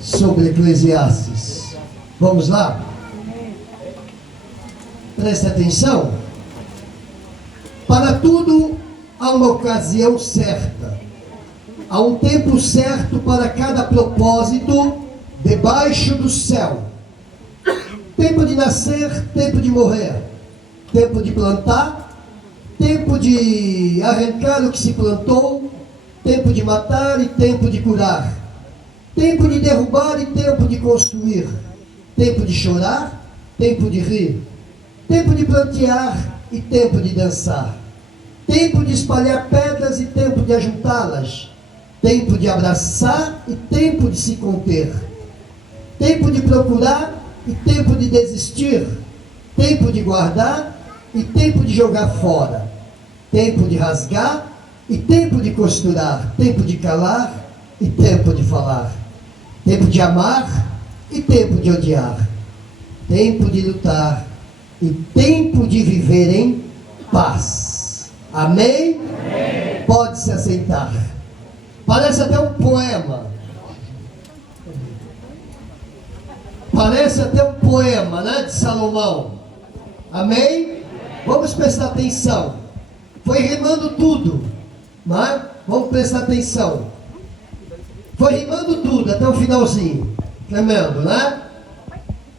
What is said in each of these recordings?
sobre Eclesiastes. Vamos lá? Preste atenção. Para tudo há uma ocasião certa. Há um tempo certo para cada propósito debaixo do céu. Tempo de nascer, tempo de morrer. Tempo de plantar, tempo de arrancar o que se plantou, tempo de matar e tempo de curar. Tempo de derrubar e tempo de construir. Tempo de chorar, tempo de rir. Tempo de plantear e tempo de dançar. Tempo de espalhar pedras e tempo de ajuntá-las. Tempo de abraçar e tempo de se conter. Tempo de procurar e tempo de desistir. Tempo de guardar e tempo de jogar fora. Tempo de rasgar e tempo de costurar. Tempo de calar e tempo de falar. Tempo de amar e tempo de odiar. Tempo de lutar e tempo de viver em paz. Amém? Amém. Pode se aceitar. Parece até um poema. Parece até um poema, né, de Salomão. Amém? Vamos prestar atenção. Foi rimando tudo, não é? Vamos prestar atenção. Foi rimando tudo até o finalzinho. Tremendo, né?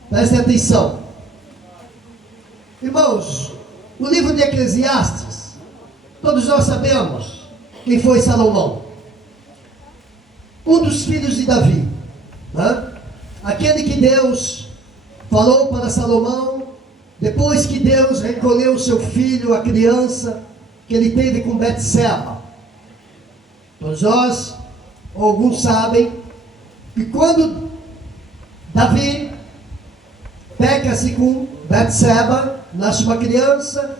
Prestem atenção. Irmãos, o livro de Eclesiastes, todos nós sabemos quem foi Salomão. Um dos filhos de Davi, né? Aquele que Deus falou para Salomão, depois que Deus recolheu o seu filho, a criança que ele teve com Betseba. Todos nós, ou alguns sabem, que quando Davi peca-se com Betseba, nasce uma criança,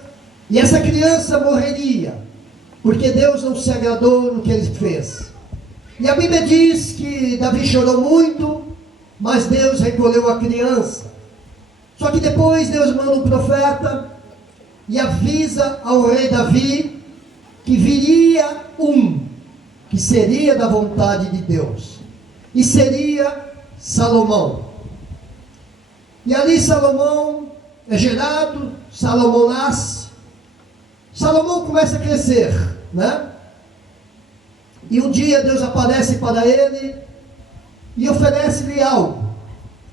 e essa criança morreria, porque Deus não se agradou no que ele fez. E a Bíblia diz que Davi chorou muito, mas Deus recolheu a criança. Só que depois Deus manda um profeta e avisa ao rei Davi que viria um que seria da vontade de Deus, e seria Salomão. E ali Salomão é gerado, Salomão nasce, Salomão começa a crescer, né? E um dia Deus aparece para ele e oferece-lhe algo.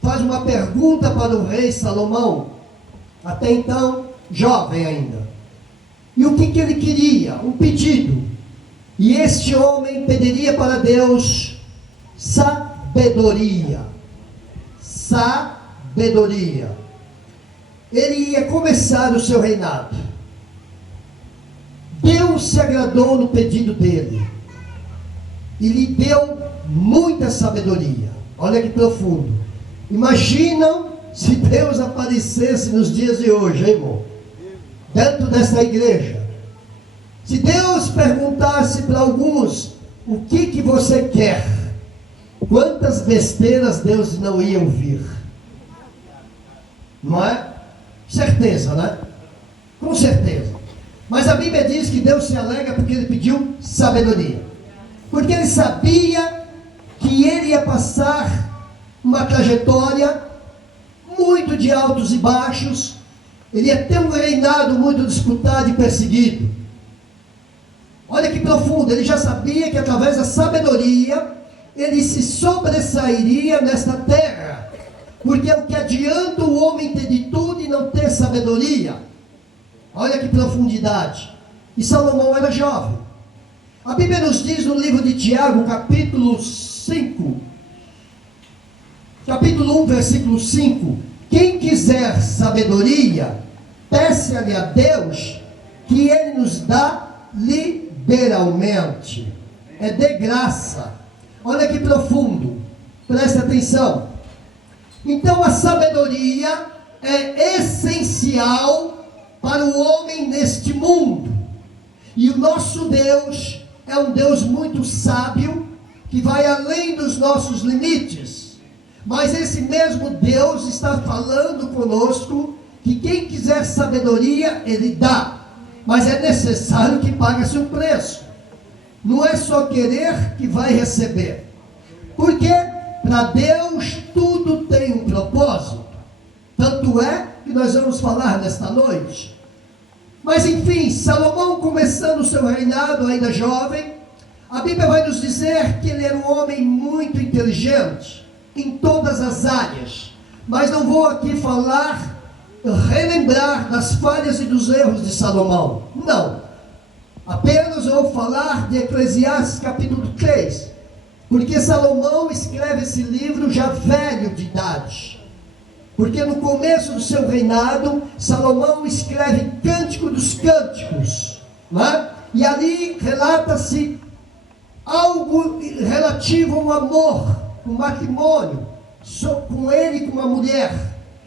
Faz uma pergunta para o rei Salomão, até então jovem ainda. E o que ele queria? Um pedido. E este homem pediria para Deus sabedoria. Sabedoria. Ele ia começar o seu reinado. Deus se agradou no pedido dele e lhe deu muita sabedoria. Olha que profundo. Imaginam se Deus aparecesse nos dias de hoje, hein, irmão? Dentro dessa igreja. Se Deus perguntasse para alguns, o que você quer? Quantas besteiras Deus não ia ouvir? Não é? Certeza, né? Com certeza. Mas a Bíblia diz que Deus se alegra porque ele pediu sabedoria. Porque ele sabia que ele ia passar uma trajetória muito de altos e baixos. Ele ia ter um reinado muito disputado e perseguido. Olha que profundo, ele já sabia que através da sabedoria ele se sobressairia nesta terra. Porque é o que adianta o homem ter de tudo e não ter sabedoria. Olha que profundidade. E Salomão era jovem. A Bíblia nos diz no livro de Tiago, capítulo 5, capítulo 1, versículo 5: quem quiser sabedoria, peça-lhe a Deus, que ele nos dá liberalmente. É de graça. Olha que profundo. Presta atenção. Então a sabedoria é essencial para o homem neste mundo. E o nosso Deus é um Deus muito sábio, que vai além dos nossos limites. Mas esse mesmo Deus está falando conosco que quem quiser sabedoria, Ele dá. Mas é necessário que pague-se um preço. Não é só querer que vai receber. Porque Para Deus tudo tem um propósito. Tanto é que nós vamos falar nesta noite. Mas enfim, Salomão, começando o seu reinado ainda jovem, a Bíblia vai nos dizer que ele era um homem muito inteligente em todas as áreas. Mas não vou aqui relembrar das falhas e dos erros de Salomão. Não. Apenas eu vou falar de Eclesiastes capítulo 3. Porque Salomão escreve esse livro já velho de idade. Porque no começo do seu reinado, Salomão escreve Cântico dos Cânticos, né? E ali relata-se algo relativo ao amor, ao matrimônio, com ele e com uma mulher.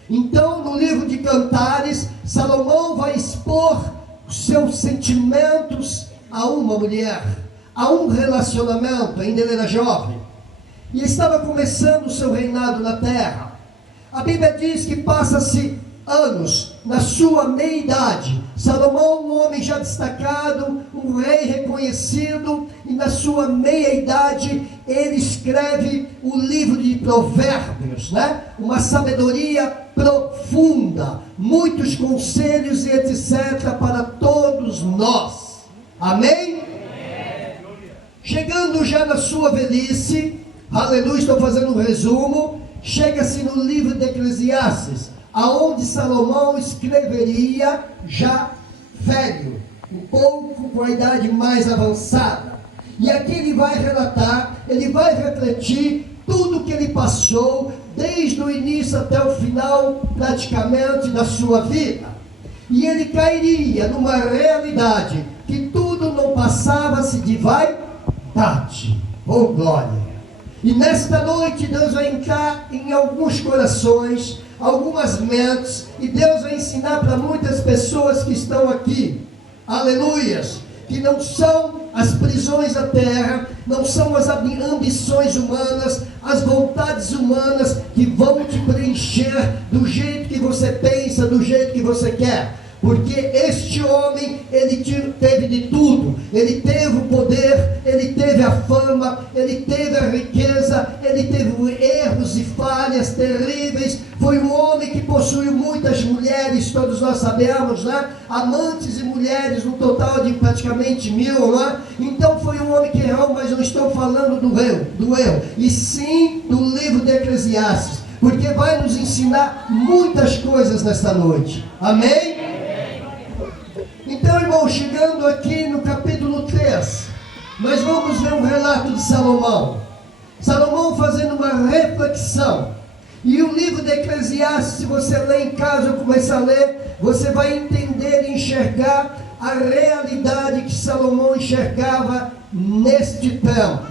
Então, no livro de Cantares, Salomão vai expor os seus sentimentos a uma mulher, a um relacionamento. Ainda ele era jovem e estava começando o seu reinado na terra. A Bíblia diz que passa-se anos na sua meia-idade. Salomão, um homem já destacado, um rei reconhecido, e na sua meia-idade ele escreve o livro de Provérbios, né? Uma sabedoria profunda, muitos conselhos e etc. para todos nós. Amém? Chegando já na sua velhice, aleluia, estou fazendo um resumo, chega-se no livro de Eclesiastes, aonde Salomão escreveria já velho, um pouco com a idade mais avançada. E aqui ele vai relatar, ele vai refletir tudo que ele passou, desde o início até o final, praticamente, da sua vida. E ele cairia numa realidade, que tudo não passava-se de vaidade, ou glória. E nesta noite Deus vai entrar em alguns corações, algumas mentes, e Deus vai ensinar para muitas pessoas que estão aqui, aleluias, que não são as prisões da terra, não são as ambições humanas, as vontades humanas que vão te preencher do jeito que você pensa, do jeito que você quer. Porque este homem, ele teve de tudo. Ele teve o poder, ele teve a fama, ele teve a riqueza, ele teve erros e falhas terríveis. Foi um homem que possuiu muitas mulheres, todos nós sabemos, né? Amantes e mulheres, no total de praticamente 1000, né? Então foi um homem que errou, mas não estou falando do erro, e sim do livro de Eclesiastes, porque vai nos ensinar muitas coisas nesta noite. Amém? Então, irmão, chegando aqui no capítulo 3, nós vamos ver um relato de Salomão. Salomão fazendo uma reflexão. E o livro de Eclesiastes, se você ler em casa ou começar a ler, você vai entender e enxergar a realidade que Salomão enxergava neste tempo.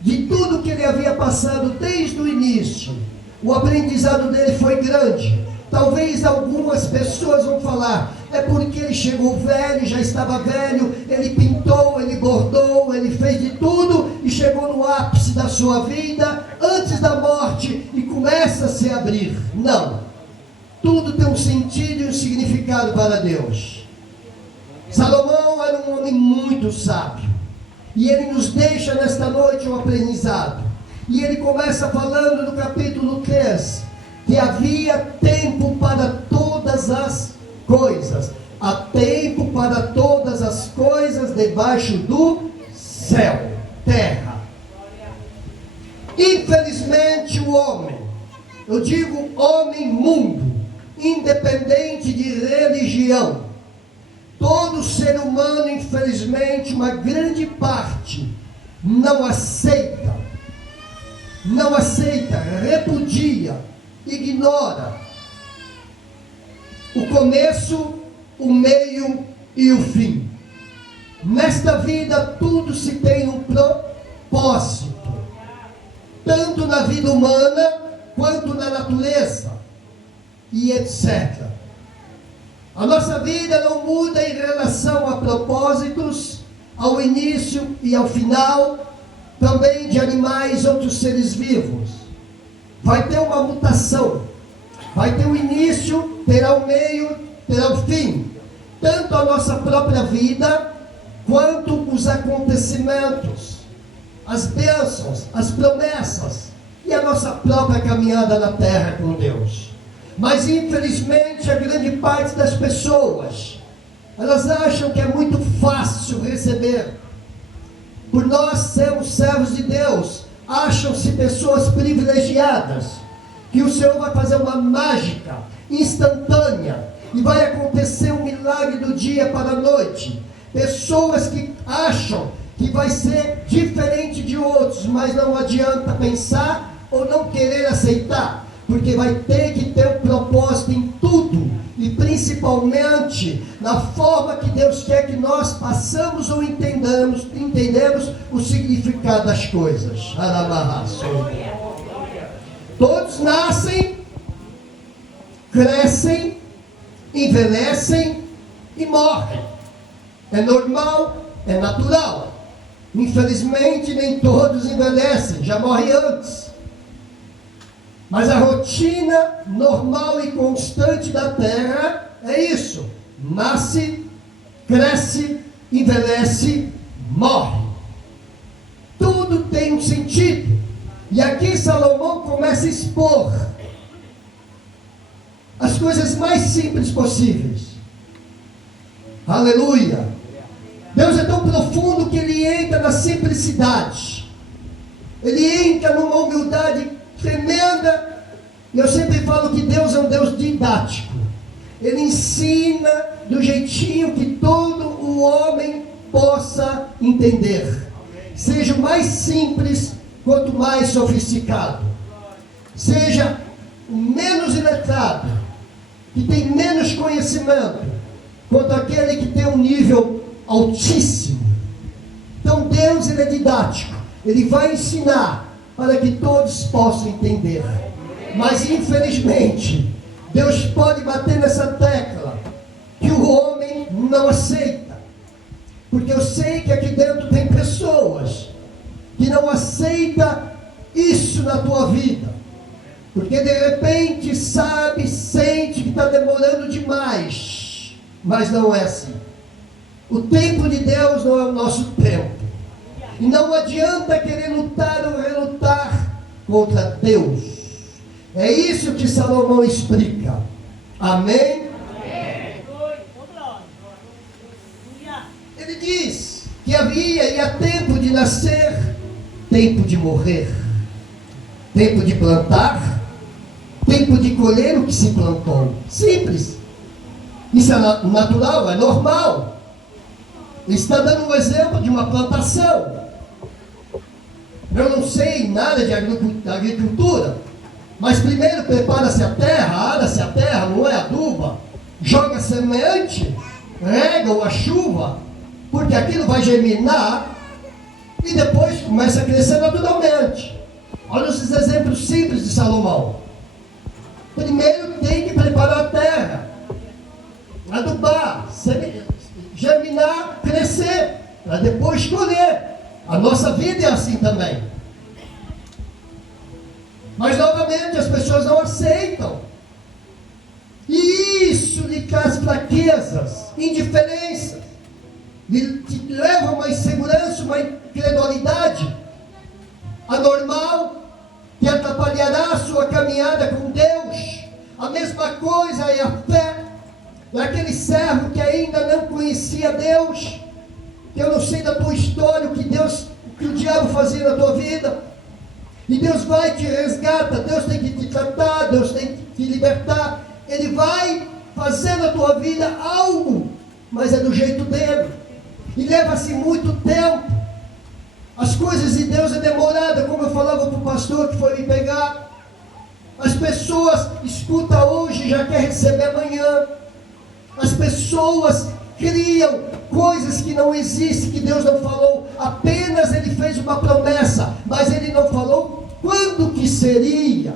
De tudo que ele havia passado desde o início. O aprendizado dele foi grande. Talvez algumas pessoas vão falar, é porque ele chegou velho, já estava velho, ele pintou, ele bordou, ele fez de tudo e chegou no ápice da sua vida, antes da morte, e começa a se abrir. Não. Tudo tem um sentido e um significado para Deus. Salomão era um homem muito sábio, e ele nos deixa nesta noite um aprendizado. E ele começa falando no capítulo 3, que havia tempo para todas as coisas. Há tempo para todas as coisas debaixo do céu, terra. Infelizmente o homem, eu digo homem mundo, independente de religião, todo ser humano, infelizmente, uma grande parte, não aceita, repudia, ignora o começo, o meio e o fim. Nesta vida tudo se tem um propósito, tanto na vida humana quanto na natureza e etc. A nossa vida não muda em relação a propósitos, ao início e ao final, também de animais, outros seres vivos. Vai ter uma mutação, vai ter o início, terá o meio, terá o fim. Tanto a nossa própria vida, quanto os acontecimentos, as bênçãos, as promessas e a nossa própria caminhada na terra com Deus. Mas infelizmente a grande parte das pessoas, elas acham que é muito fácil receber. Por nós sermos servos de Deus, acham-se pessoas privilegiadas, que o Senhor vai fazer uma mágica instantânea, e vai acontecer um milagre do dia para a noite. Pessoas que acham que vai ser diferente de outros, mas não adianta pensar ou não querer aceitar, porque vai ter que ter um propósito em tudo, e principalmente na forma que Deus quer que nós passamos ou entendamos o significado das coisas. Todos nascem, crescem, envelhecem e morrem. É normal, é natural. Infelizmente nem todos envelhecem, já morrem antes. Mas a rotina normal e constante da terra é isso: nasce, cresce, envelhece, morre. Tudo tem um sentido. E aqui Salomão começa a expor as coisas mais simples possíveis. Aleluia! Deus é tão profundo que Ele entra na simplicidade. Ele entra numa humildade tremenda. E eu sempre falo que Deus é um Deus didático. Ele ensina do jeitinho que todo o homem possa entender. Seja o mais simples quanto mais sofisticado. Seja o menos iletrado, que tem menos conhecimento, quanto aquele que tem um nível altíssimo. Então Deus, Ele é didático. Ele vai ensinar para que todos possam entender. Mas infelizmente Deus pode bater nessa tecla que o homem não aceita, porque eu sei que aqui dentro tem pessoas que não aceitam isso na tua vida, porque de repente sabe, sente que está demorando demais, mas não é assim. O tempo de Deus não é o nosso tempo. E não adianta querer lutar ou relutar contra Deus. É isso que Salomão explica. Amém? Ele diz que havia e há tempo de nascer, tempo de morrer, tempo de plantar, tempo de colher o que se plantou. Simples. Isso é natural, é normal. Ele está dando um exemplo de uma plantação. Eu não sei nada de agricultura, mas primeiro prepara-se a terra, ara-se a terra, não é aduba, joga semente, rega-o a chuva, porque aquilo vai germinar e depois começa a crescer naturalmente. Olha esses exemplos simples de Salomão. Primeiro tem que preparar a terra, adubar, germinar, crescer, para depois colher. A nossa vida é assim também. Mas novamente as pessoas não aceitam. E isso lhe traz fraquezas, indiferenças, te leva a uma insegurança, uma incredulidade anormal, que atrapalhará a sua caminhada com Deus. A mesma coisa é a fé daquele servo que ainda não conhecia Deus. Que eu não sei da tua história, o que o diabo fazia na tua vida. E Deus vai te resgata, Deus tem que te tratar, Deus tem que te libertar. Ele vai fazer na tua vida algo, mas é do jeito dele. E leva-se muito tempo. As coisas de Deus é demorada, como eu falava para o pastor que foi me pegar. As pessoas escutam hoje e já quer receber amanhã. As pessoas criam coisas que não existem, que Deus não falou. Apenas Ele fez uma promessa, mas Ele não falou quando que seria.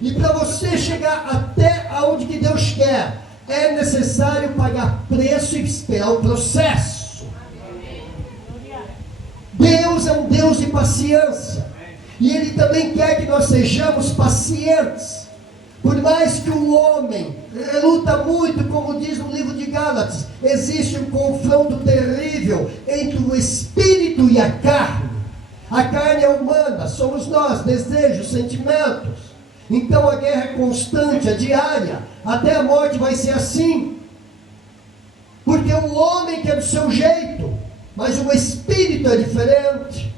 E para você chegar até aonde que Deus quer, é necessário pagar preço e esperar o processo. Deus é um Deus de paciência, e Ele também quer que nós sejamos pacientes. Por mais que o homem reluta muito, como diz no livro de Gálatas, existe um confronto terrível entre o espírito e a carne. A carne é humana, somos nós, desejos, sentimentos. Então a guerra é constante, é diária. Até a morte vai ser assim. Porque o homem quer do seu jeito, mas o espírito é diferente.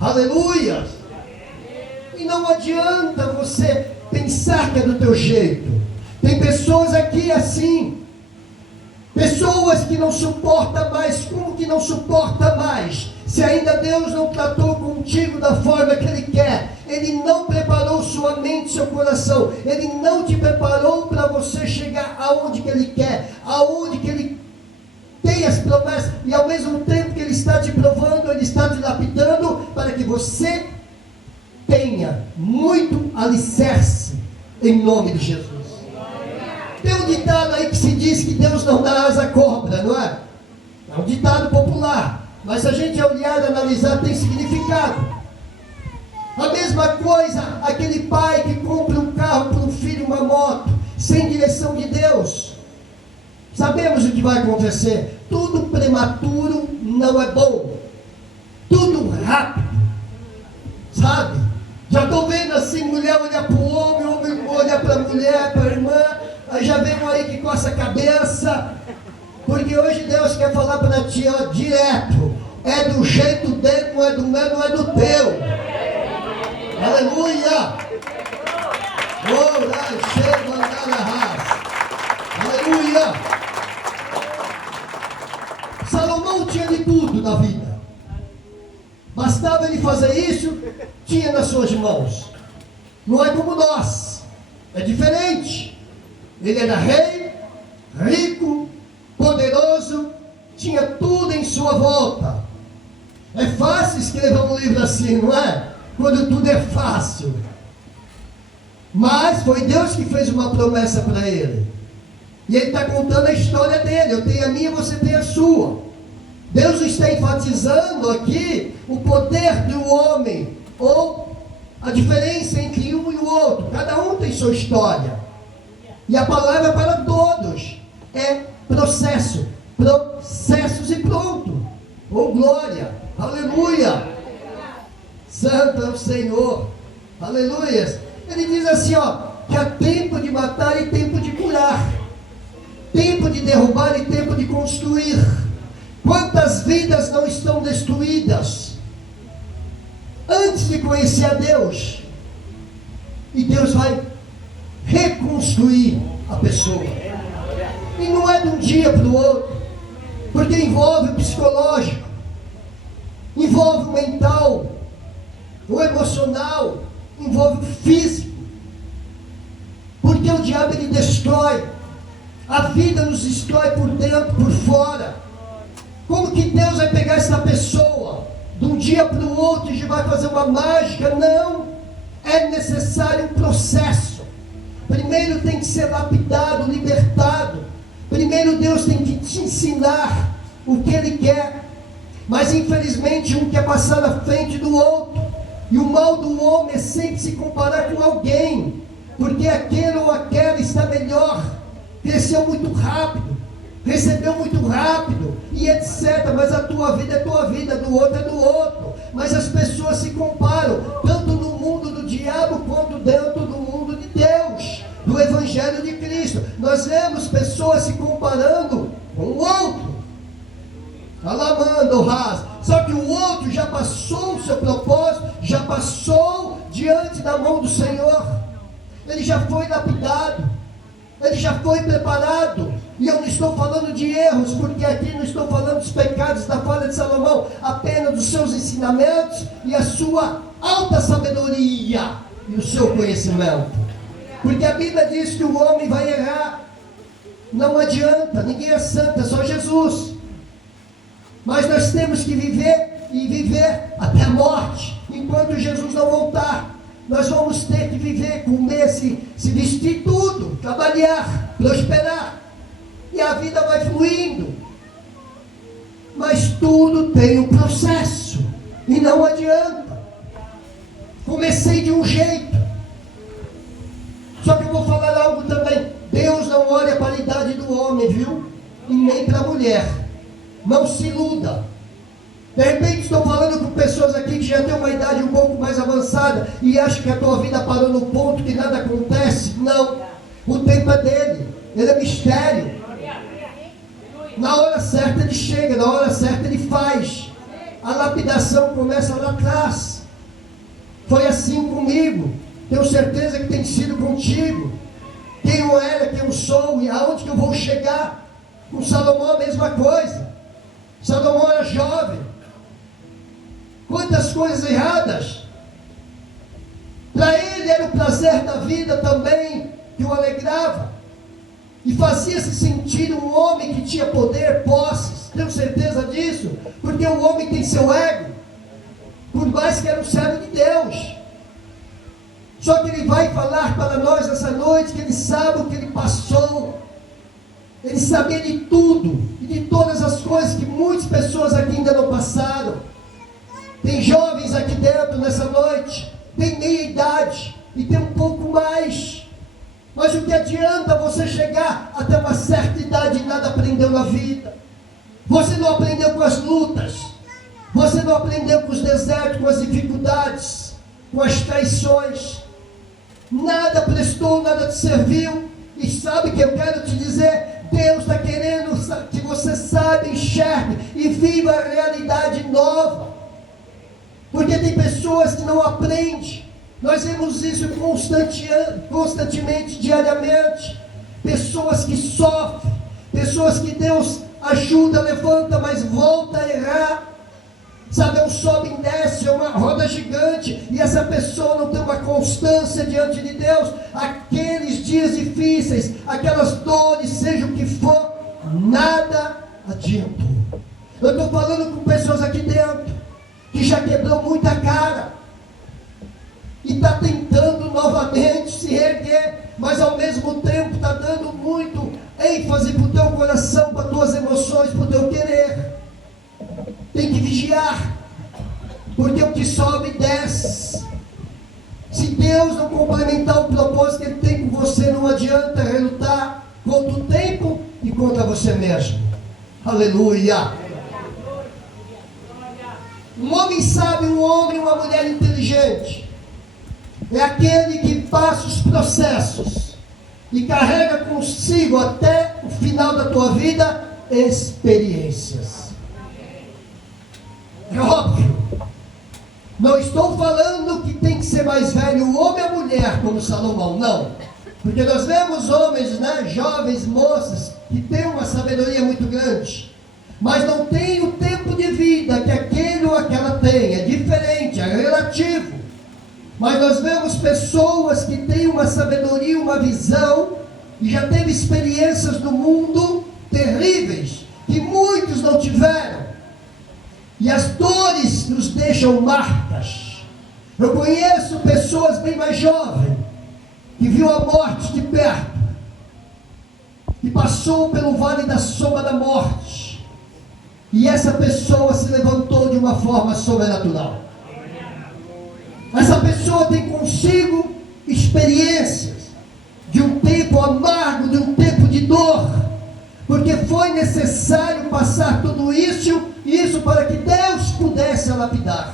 Aleluia! E não adianta você pensar que é do teu jeito. Tem pessoas aqui assim. Pessoas que não suportam mais. Como que não suporta mais? Se ainda Deus não tratou contigo da forma que Ele quer. Ele não preparou sua mente, seu coração. Ele não te preparou para você chegar aonde que Ele quer. Aonde que Ele tem as promessas. E ao mesmo tempo que Ele está te provando, Ele está te lapidando para que você tenha muito alicerce em nome de Jesus. Tem um ditado aí que se diz que Deus não dá asa à cobra, não é? É um ditado popular, mas se a gente olhar e analisar, tem significado. A mesma coisa, aquele pai que compra um carro para um filho, uma moto, sem direção de Deus. Sabemos o que vai acontecer. Tudo prematuro não é bom. Tudo rápido. Sabe? Já estou vendo assim, mulher olhar para o homem, homem olhar para a mulher, para a irmã. Aí já vem um aí que coça a cabeça. Porque hoje Deus quer falar para ti, ó, direto. É do jeito dele, não é do meu, não é do teu. Aleluia! Aleluia! Salomão tinha de tudo na vida. Bastava ele fazer isso, tinha nas suas mãos. Não é como nós. É diferente. Ele era rei, rico, poderoso, tinha tudo em sua volta. É fácil escrever um livro assim, não é? Quando tudo é fácil. Mas foi Deus que fez uma promessa para ele. E ele está contando a história dele. Eu tenho a minha, você tem a sua. Deus está enfatizando aqui o poder do homem, ou a diferença entre um e o outro. Cada um tem sua história. E a palavra para todos é processo. Processos e pronto. Oh glória, aleluia. Santo é o Senhor, aleluia. Ele diz assim, ó, que há tempo de matar e tempo de curar, tempo de derrubar e tempo de construir. Quantas vidas não estão destruídas antes de conhecer a Deus? E Deus vai reconstruir a pessoa. E não é de um dia para o outro, porque envolve o psicológico, envolve o mental, o emocional, envolve o físico. Porque o diabo ele destrói. A vida nos destrói por dentro, por fora. Como que Deus vai pegar essa pessoa de um dia para o outro e vai fazer uma mágica? Não. É necessário um processo. Primeiro tem que ser lapidado, libertado. Primeiro Deus tem que te ensinar o que Ele quer. Mas infelizmente um quer passar na frente do outro. E o mal do homem é sempre se comparar com alguém. Porque aquele ou aquela está melhor. Cresceu muito rápido. Recebeu muito rápido. E etc. Mas a tua vida é tua vida. Do outro é do outro. Mas as pessoas se comparam. Tanto no mundo do diabo quanto dentro do mundo de Deus. Do Evangelho de Cristo. Nós vemos pessoas se comparando com o outro. Alamando, ras. Só que o outro já passou o seu propósito, já passou diante da mão do Senhor. Ele já foi lapidado, ele já foi preparado. E eu não estou falando de erros, porque aqui não estou falando dos pecados da falha de Salomão, apenas dos seus ensinamentos e a sua alta sabedoria e o seu conhecimento. Porque a Bíblia diz que o homem vai errar. Não adianta, ninguém é santo, é só Jesus. Mas nós temos que viver e viver até a morte, enquanto Jesus não voltar. Nós vamos ter que viver, comer, se vestir tudo, trabalhar, prosperar. E a vida vai fluindo. Mas tudo tem um processo. E não adianta. Comecei de um jeito. Só que eu vou falar algo também. Deus não olha para a idade do homem, viu? E nem para a mulher. Não se iluda. De repente estou falando com pessoas pessoas aqui que já têm uma idade um pouco mais avançada e acham que a tua vida parou no ponto que nada acontece. Não. O tempo é dele. Ele é mistério. Na hora certa ele chega, na hora certa ele faz. A lapidação começa lá atrás. Foi assim comigo. Tenho certeza que tem sido contigo. Quem eu era, quem eu sou e aonde que eu vou chegar. Com Salomão a mesma coisa. Salomão era jovem. Quantas coisas erradas. Para ele era o prazer da vida também que o alegrava. E fazia-se sentir um homem que tinha poder, posses. Tenho certeza disso. Porque o homem tem seu ego. Por mais que era um servo de Deus. Só que ele vai falar para nós essa noite que ele sabe o que ele passou. Ele sabia de tudo. E de todas as coisas que muitas pessoas aqui ainda não passaram. Tem jovens aqui dentro nessa noite. Tem meia idade. E tem um pouco mais. Mas o que adianta você chegar até uma certa idade e nada aprendeu na vida? Você não aprendeu com as lutas. Você não aprendeu com os desertos, com as dificuldades, com as traições. Nada prestou, nada te serviu. E sabe o que eu quero te dizer? Deus está querendo que você saiba, enxergue e viva a realidade nova. Porque tem pessoas que não aprendem. Nós vemos isso constantemente, diariamente. Pessoas que sofrem. Pessoas que Deus ajuda, levanta, mas volta a errar. Sabe, é um sobe e desce, é uma roda gigante, e essa pessoa não tem uma constância diante de Deus. Aqueles dias difíceis, aquelas dores, seja o que for, nada adiantou. Eu estou falando com pessoas aqui dentro, que já quebrou muita cara, e está tentando novamente se erguer, mas ao mesmo tempo está dando muito ênfase para o teu coração, para as tuas emoções, para o teu querer. Tem que vigiar, porque o que sobe desce. Se Deus não complementar o propósito que Ele tem com você, não adianta relutar contra o tempo e contra você mesmo. Aleluia! Um homem sábio, um homem, uma mulher inteligente, é aquele que passa os processos e carrega consigo até o final da tua vida experiências. É óbvio. Não estou falando que tem que ser mais velho o homem ou a mulher como Salomão, não. Porque nós vemos homens, jovens, moças, que têm uma sabedoria muito grande, mas não tem o tempo de vida que aquele ou aquela tem. É diferente, é relativo. Mas nós vemos pessoas que têm uma sabedoria, uma visão, e já teve experiências no mundo terríveis, que muitos não tiveram. E as dores nos deixam marcas. Eu conheço pessoas bem mais jovens, que viu a morte de perto, que passou pelo vale da sombra da morte, e essa pessoa se levantou de uma forma sobrenatural. Essa pessoa tem consigo experiências de um tempo amargo, de um tempo de dor, porque foi necessário passar tudo isso para que Deus pudesse a lapidar.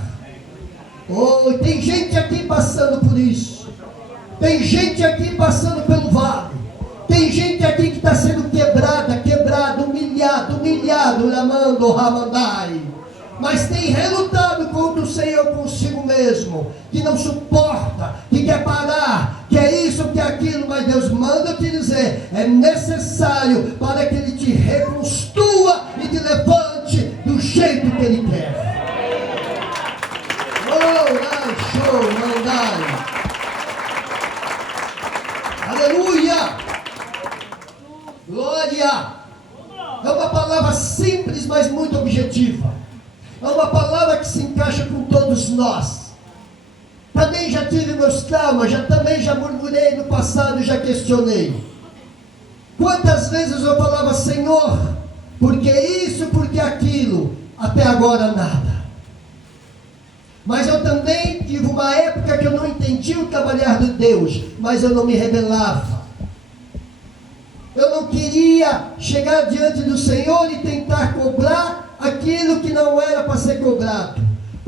Oh, tem gente aqui passando por isso. Tem gente aqui passando pelo vale. Tem gente aqui que está sendo quebrado, humilhado, lamando, ramandai. Mas tem relutado contra o Senhor consigo mesmo, que não suporta, que quer parar, que é isso, que é aquilo, mas Deus manda te dizer, é necessário para que Ele te reconstrua e te levante do jeito que Ele quer. Oh, show, mandai. Aleluia! Glória! É uma palavra simples, mas muito objetiva. É uma palavra que se encaixa com todos nós. Também já tive meus traumas, também já murmurei no passado, já questionei. Quantas vezes eu falava, Senhor, porque isso, porque aquilo, até agora nada. Mas eu também tive uma época que eu não entendi o trabalhar de Deus, mas eu não me rebelava. Eu não queria chegar diante do Senhor e tentar cobrar aquilo que não era para ser cobrado.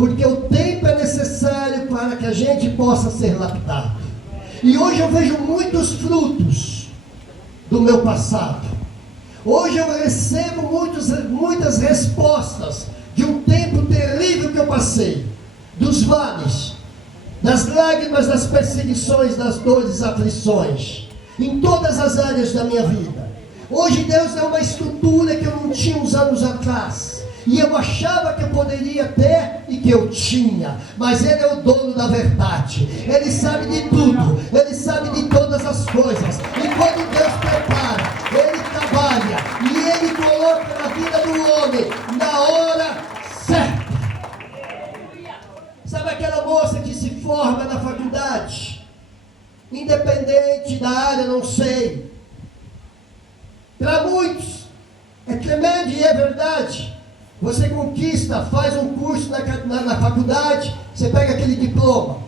Porque o tempo é necessário para que a gente possa ser lapidado. E hoje eu vejo muitos frutos do meu passado. Hoje eu recebo muitas respostas de um tempo terrível que eu passei. Dos vales, das lágrimas, das perseguições, das dores, aflições. Em todas as áreas da minha vida. Hoje Deus é uma estrutura que eu não tinha uns anos atrás. E eu achava que eu poderia ter e que eu tinha. Mas Ele é o dono da verdade. Ele sabe de tudo. Ele sabe de todas as coisas. E quando Deus prepara, Ele trabalha. E Ele coloca na vida do homem na hora certa. Sabe aquela moça que se forma na faculdade? Independente da área, não sei. Para muitos, é tremendo e é verdade. Você conquista, faz um curso na faculdade, você pega aquele diploma.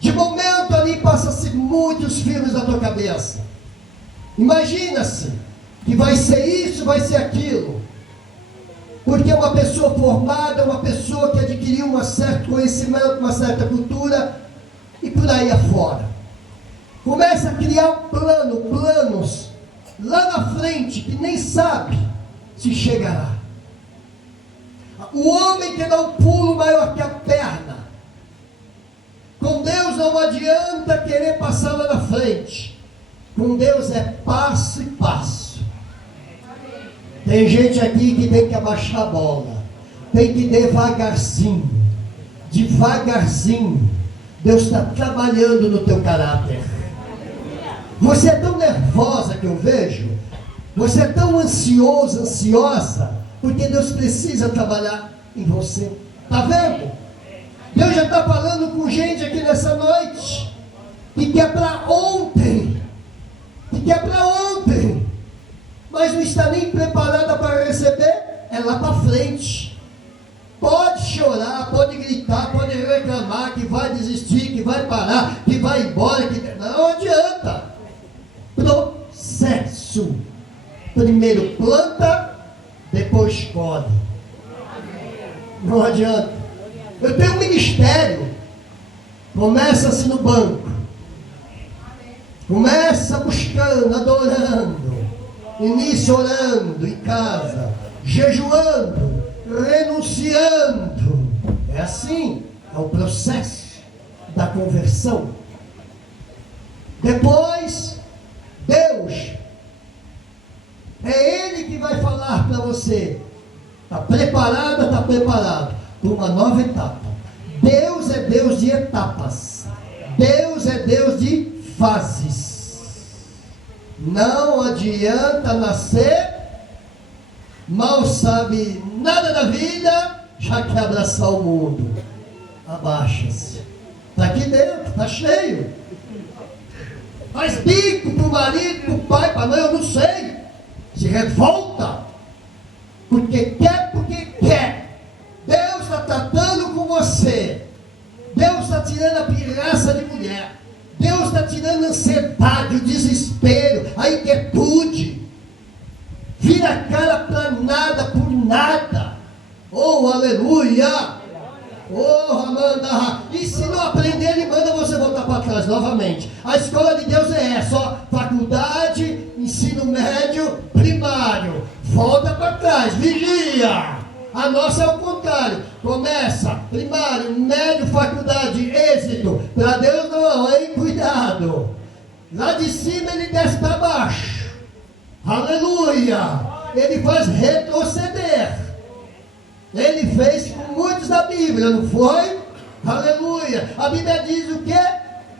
De momento ali passa-se muitos filmes na tua cabeça. Imagina-se que vai ser isso, vai ser aquilo. Porque uma pessoa formada, uma pessoa que adquiriu um certo conhecimento, uma certa cultura, e por aí afora. Começa a criar planos, lá na frente, que nem sabe se chegará. O homem que dá um pulo maior que a perna. Com Deus não adianta querer passar lá na frente. Com Deus é passo e passo. Tem gente aqui que tem que abaixar a bola. Tem que ir devagarzinho. Devagarzinho. Deus está trabalhando no teu caráter. Você é tão nervosa que eu vejo. Você é tão ansioso, ansiosa. Porque Deus precisa trabalhar em você. Está vendo? Deus já está falando com gente aqui nessa noite. Que quer para ontem. Que quer para ontem. Mas não está nem preparada para receber. É lá para frente. Pode chorar, pode gritar, pode reclamar que vai desistir, que vai parar, que vai embora. Não adianta. Processo. Primeiro planta, depois colhe. Não adianta. Eu tenho um ministério. Começa-se no banco. Começa buscando, adorando. Início orando em casa. Jejuando. Renunciando. É assim. É o processo da conversão. Depois, Deus. É Ele que vai falar para você. Está preparada, está preparado para uma nova etapa. Deus é Deus de etapas. Deus é Deus de fases. Não adianta nascer, mal sabe nada da vida, já quer abraçar o mundo. Abaixa-se. Está aqui dentro, está cheio. Faz bico para o marido, para o pai, para a mãe, eu não sei. Se revolta, porque quer. Deus está tratando com você. Deus está tirando a pirraça de mulher. Deus está tirando a ansiedade, o desespero, a inquietude. Vira a cara para nada, por nada. Oh, aleluia! Oh, Amanda! E se não aprender, Ele manda você voltar para trás novamente. A escola de Deus é essa, ó, faculdade, ensino médio, primário. Volta para trás, vigia! A nossa é o contrário. Começa, primário, médio, faculdade, êxito. Para Deus não, hein? Cuidado. Lá de cima Ele desce para baixo. Aleluia! Ele faz retroceder. Ele fez com muitos da Bíblia, não foi? Aleluia! A Bíblia diz o quê?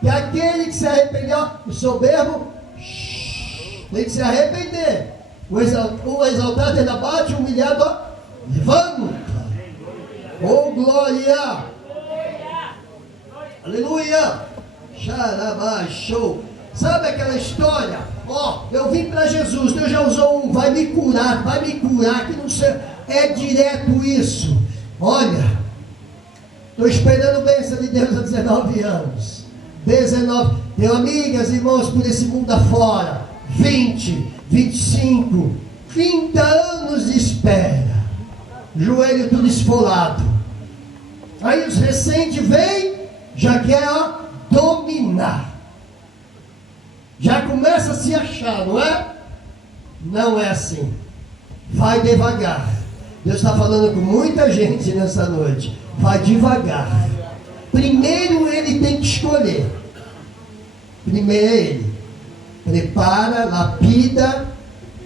Que aquele que se arrependeu, o soberbo, tem que se arrepender. O exaltado ele abate, o humilhado levanta. Oh, glória! Aleluia! Xarabachou. Sabe aquela história? Ó, eu vim para Jesus, Deus já usou um, vai me curar, que não sei. É direto isso. Olha, estou esperando bênção de Deus há 19 anos. 19, tenho amigas, irmãos, por esse mundo afora. 20, 25, 30 anos de espera. Joelho tudo esfolado. Aí os recentes vêm, já quer dominar. Já começa a se achar, não é? Não é assim. Vai devagar. Deus está falando com muita gente nessa noite. Vai devagar. Primeiro ele tem que escolher. Primeiro é ele. Prepara, lapida.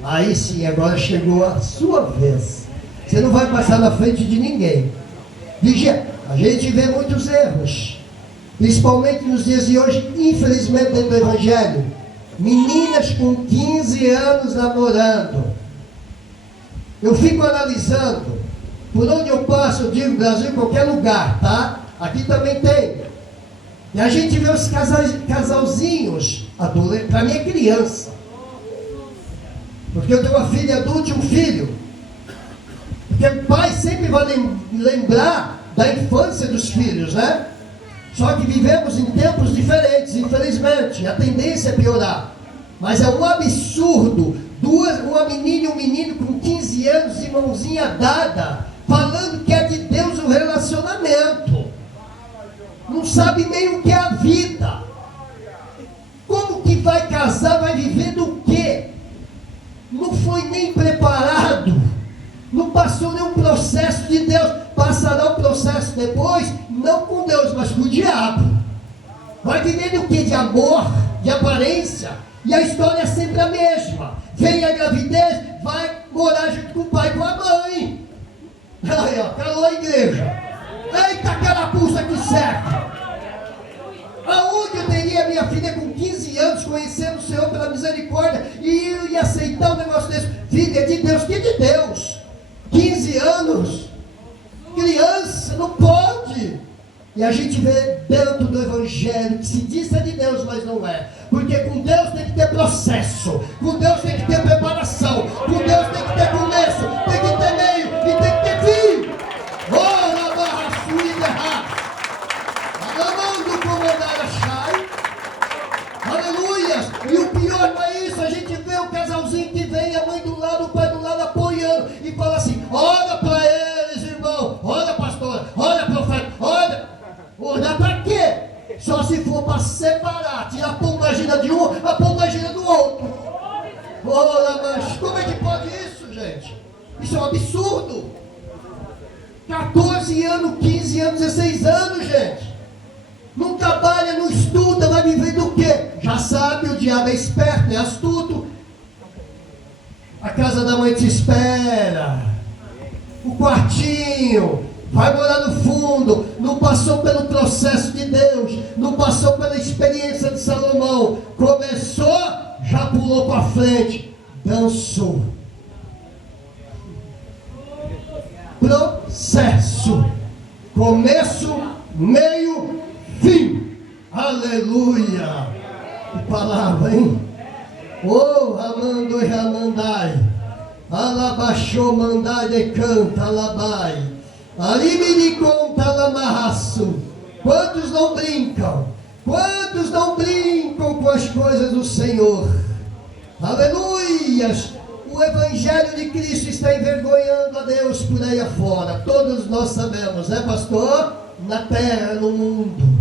Aí sim, agora chegou a sua vez. Você não vai passar na frente de ninguém. Vigia, a gente vê muitos erros. Principalmente nos dias de hoje, infelizmente, dentro do Evangelho. Meninas com 15 anos namorando. Eu fico analisando, por onde eu passo, eu digo Brasil, em qualquer lugar, tá? Aqui também tem. E a gente vê os casalzinhos, para mim é criança. Porque eu tenho uma filha adulta e um filho. Porque o pai sempre vai lembrar da infância dos filhos, né? Só que vivemos em tempos diferentes, infelizmente. A tendência é piorar. Mas é um absurdo. Uma menina e um menino com 15 anos, de mãozinha dada, falando que é de Deus o relacionamento. Não sabe nem o que é a vida. Como que vai casar, vai viver do quê? Não foi nem preparado. Não passou nenhum processo de Deus. Passará o processo depois, não com Deus, mas com o diabo. Vai viver do que? De amor, de aparência. E a história é sempre a mesma. Vem a gravidez, vai morar junto com o pai e com a mãe. Aí, ó, calou a igreja. Eita, carapuça que seca. Aonde eu teria minha filha com 15 anos, conhecendo o Senhor pela misericórdia, e eu ia aceitar um negócio desse? Filha de Deus, que de Deus? 15 anos? Criança, não pode. E a gente vê dentro do Evangelho que se diz é de Deus, mas não é. Porque com Deus tem que ter processo, com Deus tem que ter preparação, com Deus tem que ter começo, tem que ter meio e tem que ter fim. Ora, barra suída, amando comandar a chai. Aleluias. E o pior não é isso, a gente vê o casalzinho que vem, a mãe do lado, o pai do lado apoiando, e fala assim, olha para eles, irmão, olha pastora, olha profeta, olha. Olhar para quê? Só se for para separar, tirar a pombagina de um, a pombagina do outro. Olha, mas como é que pode isso, gente? Isso é um absurdo. 14 anos, 15 anos, 16 anos, gente. Não trabalha, não estuda, vai viver do quê? Já sabe, o diabo é esperto, é astuto. A casa da mãe te espera. O quartinho. Vai morar no fundo, não passou pelo processo de Deus, não passou pela experiência de Salomão, começou, já pulou para frente, dançou. Processo, começo, meio, fim. Aleluia! Que palavra, hein? Oh, Ramando e Ramandai, Alabaxou mandai de canta, alabai. Ali me conta lamarraço. Quantos não brincam? Quantos não brincam com as coisas do Senhor? Aleluias! O Evangelho de Cristo está envergonhando a Deus por aí afora. Todos nós sabemos, né, pastor? Na terra, no mundo.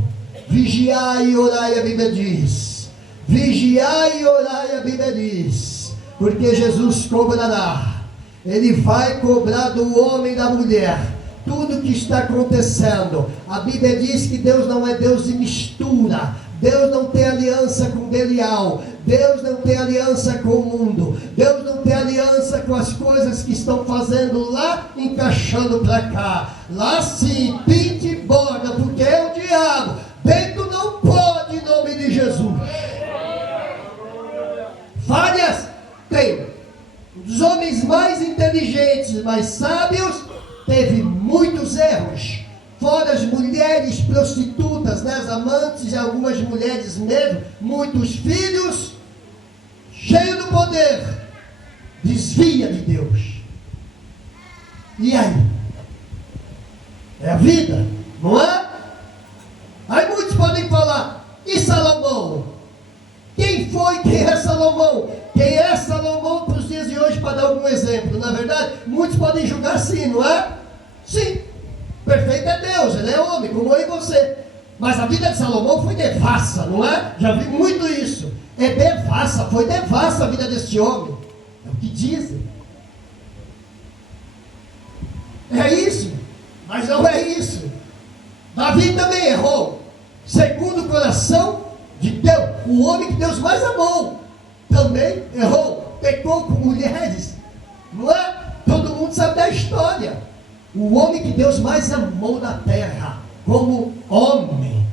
Vigiai e orai, a Bíblia diz. Vigiai e orai, a Bíblia diz. Porque Jesus cobrará. Ele vai cobrar do homem e da mulher tudo que está acontecendo. A Bíblia diz que Deus não é Deus de mistura. Deus não tem aliança com Belial. Deus não tem aliança com o mundo. Deus não tem aliança com as coisas que estão fazendo lá, encaixando para cá. Lá sim, pinte e borda, porque é o diabo. Dentro não pode, em nome de Jesus. Falhas tem. Os homens mais inteligentes, mais sábios, teve muitos erros. Fora as mulheres prostitutas, né, as amantes e algumas mulheres mesmo, muitos filhos, cheio do poder, desvia de Deus. E aí? É a vida, não é? Aí muitos podem falar, e Salomão? Quem foi, quem é Salomão? Quem é Salomão para os dias de hoje, para dar algum exemplo? Na verdade, muitos podem julgar sim, não é? Sim. perfeito é Deus, ele é homem, como eu e você. Mas a vida de Salomão foi devassa, não é? Já vi muito isso. É devassa, foi devassa a vida deste homem. É o que dizem. É isso, mas não é isso. Davi também errou, segundo o coração de Deus. O homem que Deus mais amou também errou, pecou com mulheres, não é? Todo mundo sabe da história. O homem que Deus mais amou na terra, como homem.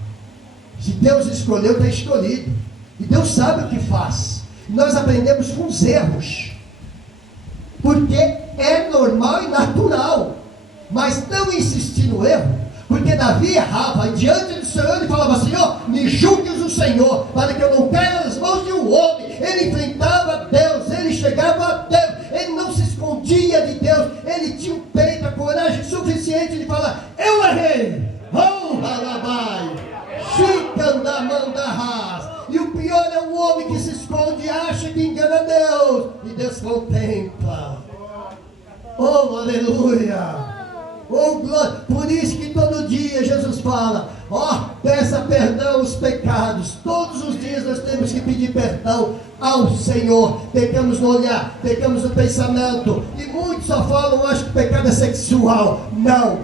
Se Deus escolheu, está escolhido. E Deus sabe o que faz. Nós aprendemos com os erros, porque é normal e natural. Mas não insistir no erro, porque Davi errava, e diante do Senhor ele falava: Senhor, me julgue-os o Senhor, para que eu não caia nas mãos de um homem. Ele enfrentava Deus, ele chegava a Deus, ele não se escondia de Deus, ele tinha o peito, a coragem suficiente de falar: eu errei, alabai, chicandamandarras. E o pior é o homem que se esconde e acha que engana Deus, e Deus contempla. Oh, aleluia! Oh, glória. Por isso que todo dia Jesus fala: ó, peça perdão aos pecados. Todos os dias nós temos que pedir perdão ao Senhor. Pecamos no olhar, pecamos no pensamento. E muitos só falam: acho que o pecado é sexual. Não,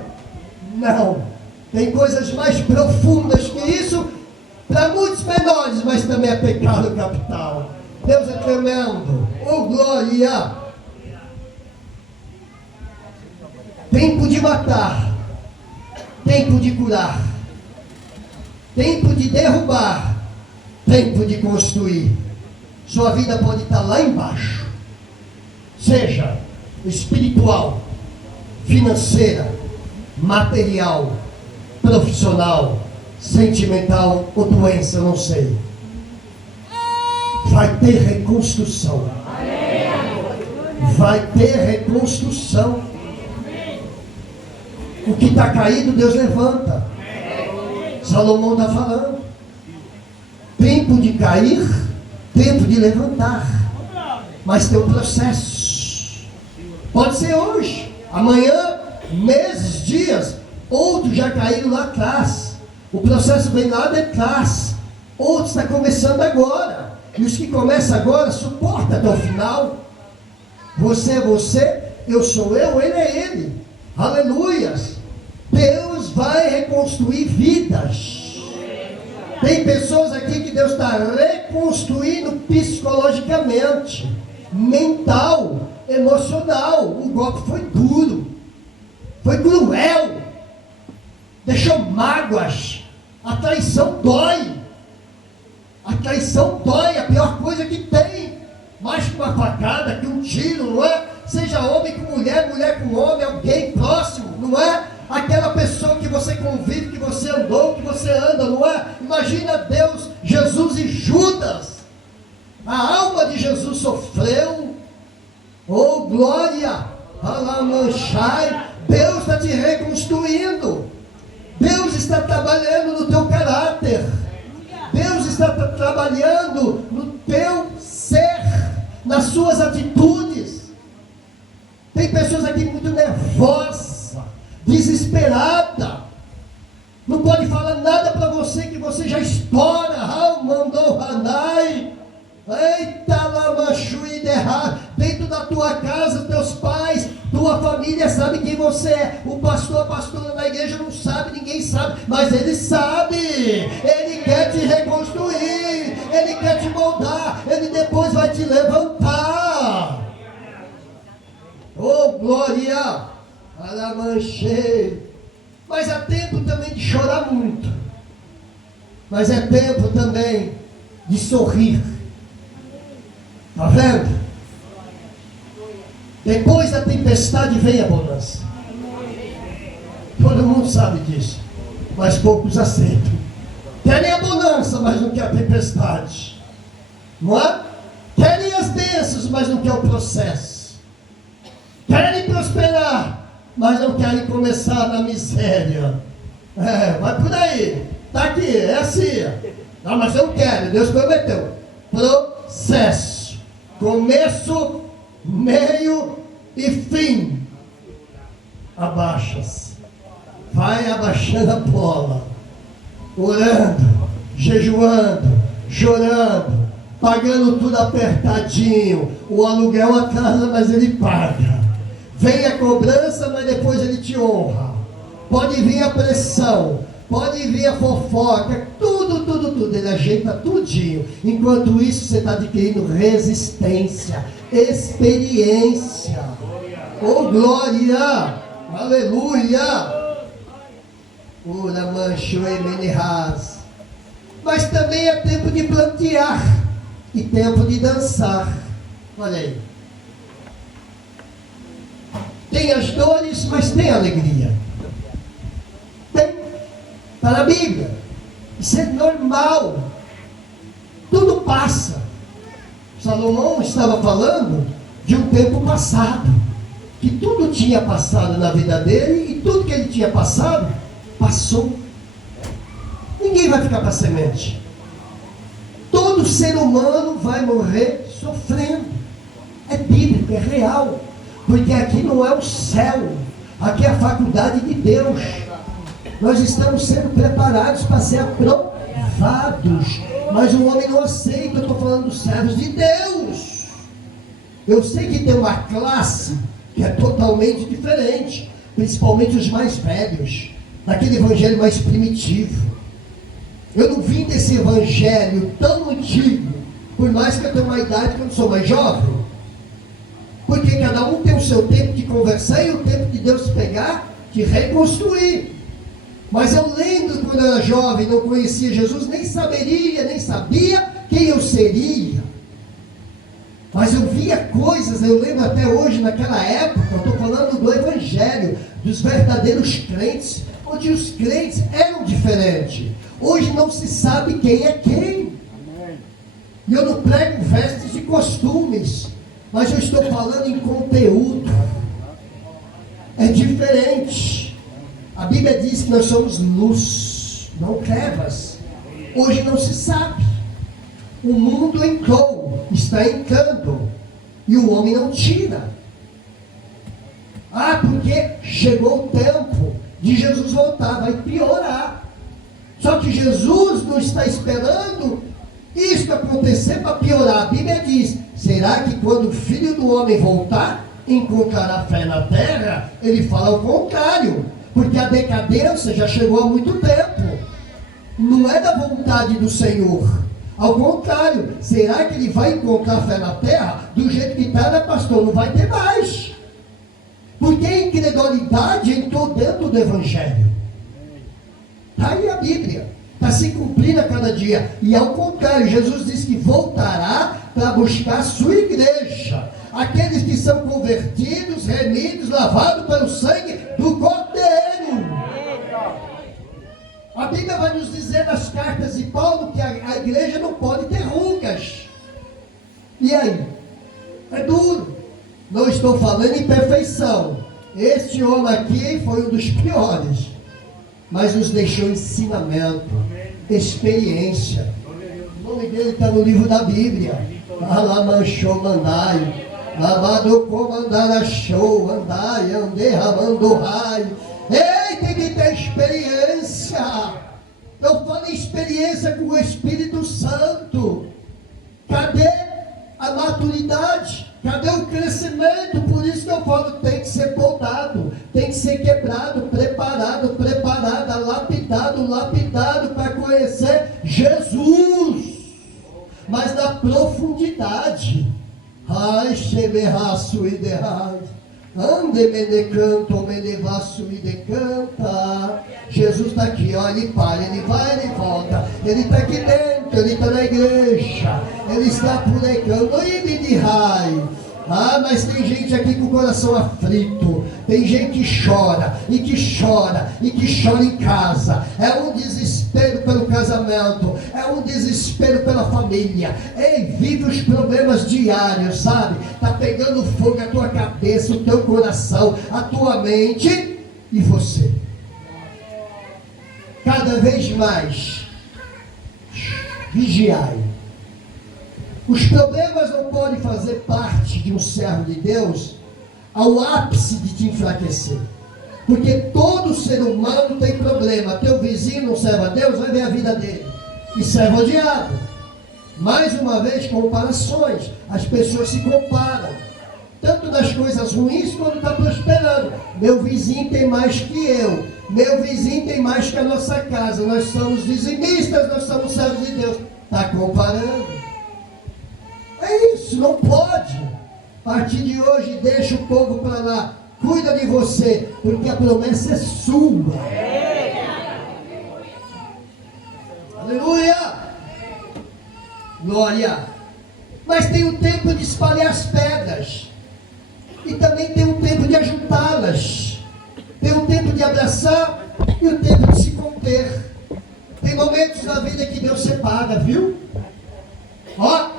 não. Tem coisas mais profundas que isso, para muitos menores, mas também é pecado capital. Deus é tremendo. Oh, glória. Tempo de matar, tempo de curar, tempo de derrubar, tempo de construir. Sua vida pode estar lá embaixo, seja espiritual, financeira, material, profissional, sentimental ou doença, não sei. Vai ter reconstrução. Vai ter reconstrução. O que está caído, Deus levanta. Salomão está falando. Tempo de cair, tempo de levantar. Mas tem um processo. Pode ser hoje, amanhã, meses, dias. Outros já caíram lá atrás. O processo vem lá de trás. Outros está começando agora. E os que começam agora, suporta até o final. Você é você, eu sou eu, ele é ele. Aleluias. Deus vai reconstruir vidas. Tem pessoas aqui que Deus está reconstruindo psicologicamente, mental, emocional. O golpe foi duro, foi cruel, deixou mágoas. A traição dói. A traição dói, a pior coisa que tem. Mais que uma facada, que um tiro, não é? Seja homem com mulher, mulher com homem, alguém próximo, não é? Aquela pessoa que você convive, que você andou, que você anda, não é? Imagina Deus, Jesus e Judas. A alma de Jesus sofreu. Oh, glória! Alamanchai. Deus está te reconstruindo. Deus está trabalhando no teu caráter. Deus está trabalhando no teu ser, nas suas atitudes. Tem pessoas aqui muito nervosas, desesperada, não pode falar nada para você que você já estoura. Mandou Hanai, eita lamachuí derrar, dentro da tua casa, teus pais, tua família sabe quem você é. O pastor, a pastora da igreja não sabe, ninguém sabe, mas ele sabe. Ele quer te reconstruir, ele quer te moldar, ele depois vai te levantar. Oh, glória! Alamanchei. Mas é tempo também de chorar muito. Mas é tempo também de sorrir. Está vendo? Depois da tempestade vem a bonança. Todo mundo sabe disso, mas poucos aceitam. Querem a bonança, mas não querem a tempestade. Não é? Querem as bênçãos, mas não querem o processo. Querem prosperar, mas não querem começar na miséria. Vai por aí. Está aqui, é assim. Não, mas eu quero, Deus prometeu. Processo. Começo, meio e fim. Abaixa-se. vai abaixando a bola, orando, jejuando, chorando, pagando tudo apertadinho. O aluguel atrasa, mas ele paga. Vem a cobrança, mas depois ele te honra. Pode vir a pressão, pode vir a fofoca, tudo. Ele ajeita tudinho. Enquanto isso, você está adquirindo resistência, experiência. Oh, glória! Aleluia! Ora mancho e menirras. Mas também é tempo de plantear e tempo de dançar. Olha aí. Tem as dores, mas tem alegria. Tem. Está na Bíblia. Isso é normal. Tudo passa. Salomão estava falando de um tempo passado. Que tudo tinha passado na vida dele e tudo que ele tinha passado, passou. Ninguém vai ficar para semente. Todo ser humano vai morrer sofrendo. É bíblico, é real. Porque aqui não é o céu. Aqui é a faculdade de Deus. Nós estamos sendo preparados para ser aprovados. Mas o homem não aceita. Eu estou falando dos servos de Deus. Eu sei que tem uma classe que é totalmente diferente. Principalmente os mais velhos. Daquele evangelho mais primitivo. Eu não vim desse evangelho tão antigo. Por mais que eu tenha uma idade que eu não sou mais jovem. Porque cada um tem o seu tempo de conversar e o tempo de Deus pegar, de reconstruir. Mas eu lembro quando eu era jovem, não conhecia Jesus, nem sabia quem eu seria. Mas eu via coisas, eu lembro até hoje, naquela época, eu estou falando do Evangelho, dos verdadeiros crentes, onde os crentes eram diferentes. Hoje não se sabe quem é quem. E eu não prego vestes de costumes, mas eu estou falando em conteúdo. É diferente. A Bíblia diz que nós somos luz, não trevas. Hoje não se sabe. O mundo entrou, está entrando, e o homem não tira. Porque chegou o tempo de Jesus voltar, vai piorar. Só que Jesus não está esperando isso acontecer para piorar. A Bíblia diz: será que quando o Filho do Homem voltar, encontrará fé na terra? Ele fala o contrário, porque a decadência já chegou há muito tempo. Não é da vontade do Senhor. Ao contrário, será que ele vai encontrar fé na terra? Do jeito que está, né, pastor? Não vai ter mais. Porque a incredulidade entrou dentro do Evangelho. Está aí a Bíblia. Está se cumprindo a cada dia. E ao contrário, Jesus disse que voltará para buscar a sua igreja. Aqueles que são convertidos, remidos, lavados pelo sangue do Cordeiro. A Bíblia vai nos dizer nas cartas de Paulo que a igreja não pode ter rugas. E aí? É duro. Não estou falando em perfeição. Este homem aqui foi um dos piores. Mas nos deixou ensinamento, experiência. O nome dele está no livro da Bíblia. Alamanchou mandai. Lavado comandarachou andai, anderramando raio. Ei, tem que ter experiência. Eu falo em experiência com o Espírito Santo. Cadê a maturidade? Cadê o crescimento? Por isso que eu falo, tem que ser podado, tem que ser quebrado, preparado, preparada, lapidado para conhecer Jesus. Mas na profundidade. Ai, cheverraço e derrai. Ande me decanto, me levaço e decanta. Jesus está aqui, ó, ele para, ele vai, ele volta. Ele está aqui dentro, ele está na igreja. Ele está por aí, e me derrai. Mas tem gente aqui com o coração aflito. Tem gente que chora, e que chora, e que chora em casa. É um desespero pelo casamento, é um desespero pela família. Ei, vive os problemas diários, sabe? Está pegando fogo a tua cabeça, o teu coração, a tua mente e você. Cada vez mais, vigiai. Os problemas não podem fazer parte de um servo de Deus ao ápice de te enfraquecer. Porque todo ser humano tem problema. Teu vizinho não serve a Deus, vai ver a vida dele. E serve ao diabo. Mais uma vez, comparações. As pessoas se comparam. Tanto das coisas ruins quanto está prosperando. Meu vizinho tem mais que eu. Meu vizinho tem mais que a nossa casa. Nós somos dizimistas, nós somos servos de Deus. Está comparando. É isso, não pode. A partir de hoje, deixa o povo para lá. Cuida de você, porque a promessa é sua. Aleluia! Glória! Mas tem o tempo de espalhar as pedras. E também tem o tempo de ajuntá-las. Tem o tempo de abraçar e o tempo de se conter. Tem momentos na vida que Deus separa, viu? Ó,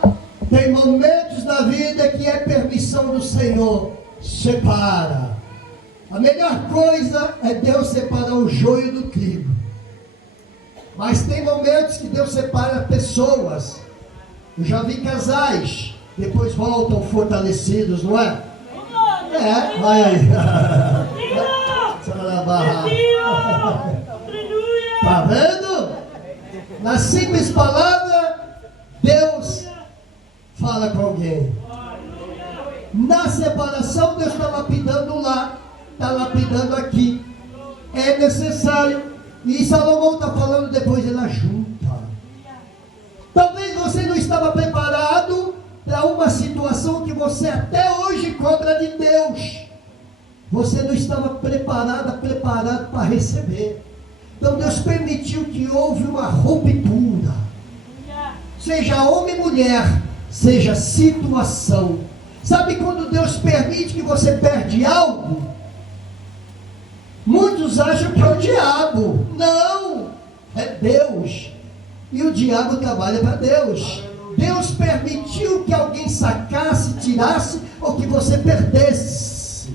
tem momentos na vida que é permissão do Senhor. Separa. A melhor coisa é Deus separar o joio do trigo. Mas tem momentos que Deus separa pessoas. Eu já vi casais, depois voltam fortalecidos, não é? É, vai aí. Tá vendo? Na simples palavra, Deus fala com alguém. Na separação, Deus está lapidando lá, está lapidando aqui. É necessário. E Salomão está falando, depois ele ajunta. Talvez você não estava preparado para uma situação que você até hoje cobra de Deus. Você não estava preparado para receber. Então Deus permitiu que houve uma ruptura. Seja homem e mulher, seja situação. Sabe quando Deus permite que você perde algo? Muitos acham que é o diabo. Não, é Deus. E o diabo trabalha para Deus. Deus permitiu que alguém sacasse, tirasse, ou que você perdesse,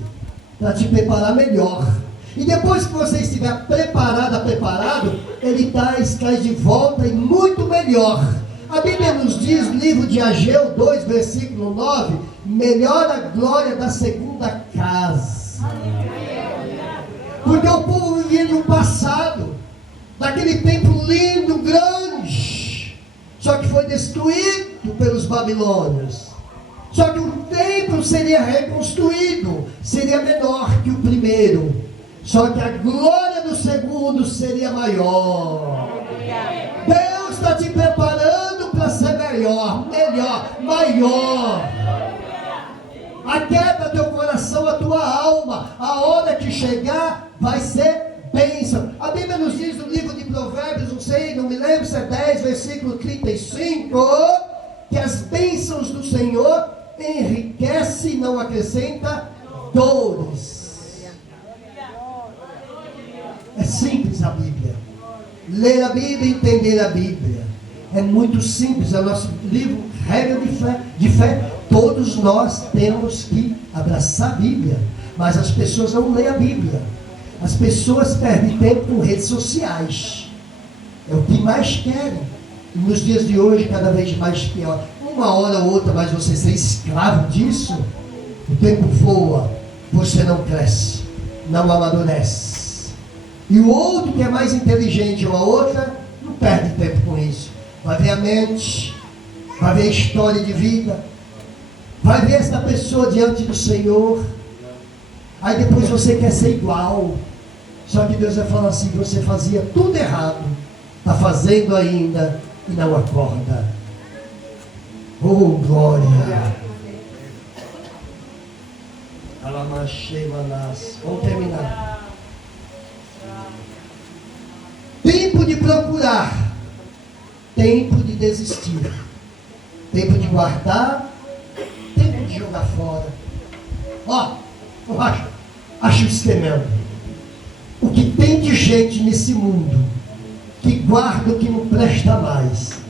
para te preparar melhor. E depois que você estiver preparado, Ele traz de volta e muito melhor. A Bíblia nos diz, no livro de Ageu 2, versículo 9, melhor a glória da segunda casa. Porque o povo vivia de um passado, daquele templo lindo, grande, só que foi destruído pelos babilônios. Só que o templo seria reconstruído, seria menor que o primeiro, só que a glória do segundo seria maior. Deus está te preparando para ser melhor, maior. Aquieta teu coração, a tua alma. A hora que chegar vai ser bênção. A Bíblia nos diz no livro de Provérbios, não sei, não me lembro se é 10, versículo 35, que as bênçãos do Senhor enriquece e não acrescenta dores. É simples a Bíblia. Ler a Bíblia e entender a Bíblia. É muito simples. É o nosso livro, regra de fé. Todos nós temos que abraçar a Bíblia. Mas as pessoas não leem a Bíblia. As pessoas perdem tempo com redes sociais. É o que mais querem. E nos dias de hoje, cada vez mais pior. Uma hora ou outra, mas você ser escravo disso, o tempo voa, você não cresce, não amadurece. E o outro que é mais inteligente ou a outra, não perde tempo com isso. Vai ver a mente, vai ver a história de vida, vai ver essa pessoa diante do Senhor. Aí depois você quer ser igual. Só que Deus vai falar assim, você fazia tudo errado, está fazendo ainda e não acorda. Oh, glória! Vamos terminar. Tempo de procurar, tempo de desistir, tempo de guardar, tempo de jogar fora. Ó, acho isso tremendo. O que tem de gente nesse mundo que guarda o que não presta mais.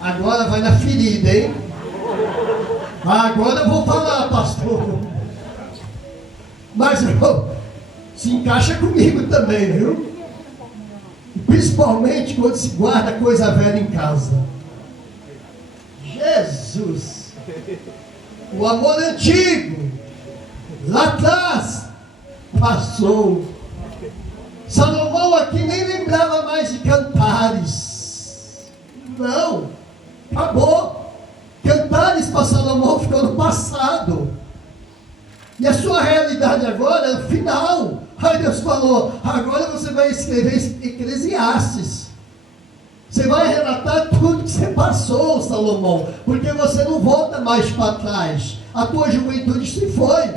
Agora vai na ferida, hein? Agora eu vou falar, pastor. Mas se encaixa comigo também, viu? Principalmente quando se guarda coisa velha em casa. Jesus! O amor antigo, lá atrás, passou. Salomão aqui nem lembrava mais de Cantares. Não, acabou. Cantares para Salomão ficou no passado. E a sua realidade agora é o final. Aí Deus falou, agora você vai escrever Eclesiastes. Você vai relatar tudo que você passou, Salomão, porque você não volta mais para trás. A tua juventude se foi.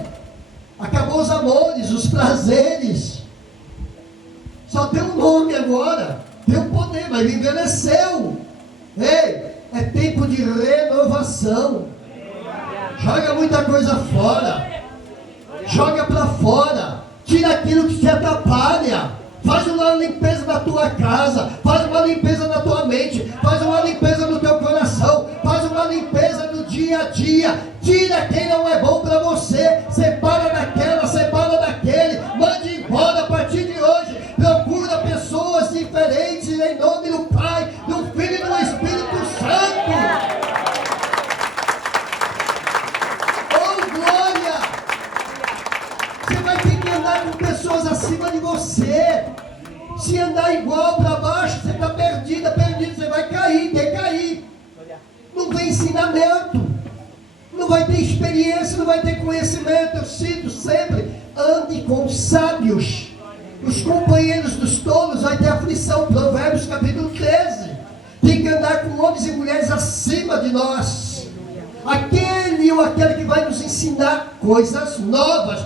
Acabou os amores, os prazeres. Só tem um nome agora. Tem um poder, mas envelheceu. Ei, é tempo de renovação. Joga muita coisa fora. Joga para fora. Tira aquilo que te atrapalha. Faz uma limpeza na tua casa. Faz uma limpeza na tua mente. Faz uma limpeza no teu coração. Faz uma limpeza no dia a dia. Tira quem não é bom para você. Separa daquela, separa daquele. Mande embora a partir de hoje. Procura pessoas diferentes em nome do Pai, do Filho e do Espírito Santo. Oh, glória! Você vai ter que andar com pessoas acima de você. Se andar igual para baixo, você está perdido, você vai cair, decair. Não tem ensinamento, não vai ter experiência, não vai ter conhecimento. Eu cito sempre, ande com sábios. Os companheiros dos tolos vai ter aflição. Provérbios capítulo 13. Tem que andar com homens e mulheres acima de nós. Aquele ou aquela que vai nos ensinar coisas novas.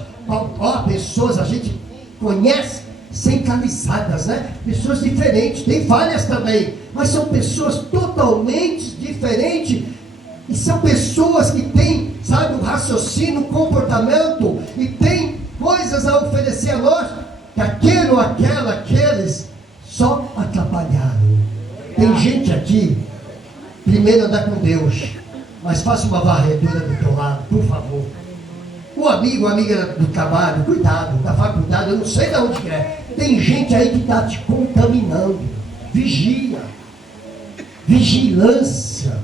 Pessoas a gente conhece centralizadas, né? Pessoas diferentes, tem falhas também, mas são pessoas totalmente diferentes. E são pessoas que têm, sabe, um raciocínio, um comportamento, e tem coisas a oferecer a nós, que aquele ou aquela, aqueles, só atrapalharam. Tem gente aqui, primeiro andar com Deus, mas faça uma varredura do teu lado, por favor. Um amigo, amiga do trabalho, cuidado, da faculdade, eu não sei de onde que é. Tem gente aí que está te contaminando. Vigia. Vigilância.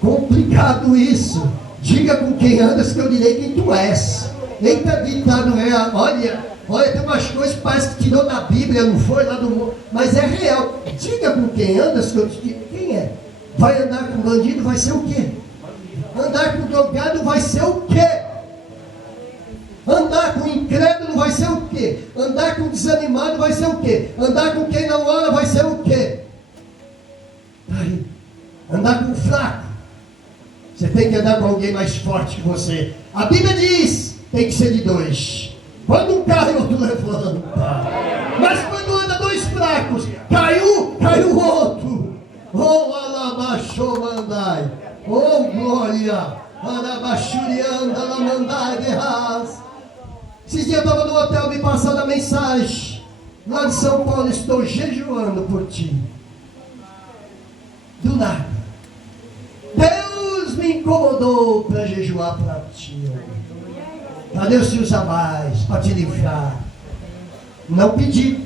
Complicado isso. Diga com quem andas que eu direi quem tu és. Eita, ditado é, olha, tem umas coisas que parece que tirou da Bíblia, não foi lá do mundo, mas é real. Diga com quem andas que eu te digo quem é. Vai andar com bandido, vai ser o quê? Andar com drogado vai ser o quê? Andar com incrédulo vai ser o quê? Andar com desanimado vai ser o quê? Andar com quem não ora vai ser o quê? Aí, andar com fraco. Você tem que andar com alguém mais forte que você. A Bíblia diz, tem que ser de dois. Quando um cai, o outro levanta. Mas quando anda dois fracos, cai o outro. Oh, alabachou mandai. Oh, glória. Alabachurianda, alamandai de ras. Esses dias eu estava no hotel, me passando a mensagem. Lá de São Paulo, estou jejuando por ti. Do nada. Deus me incomodou para jejuar para ti. Para Deus te usar mais, para te livrar. Não pedi.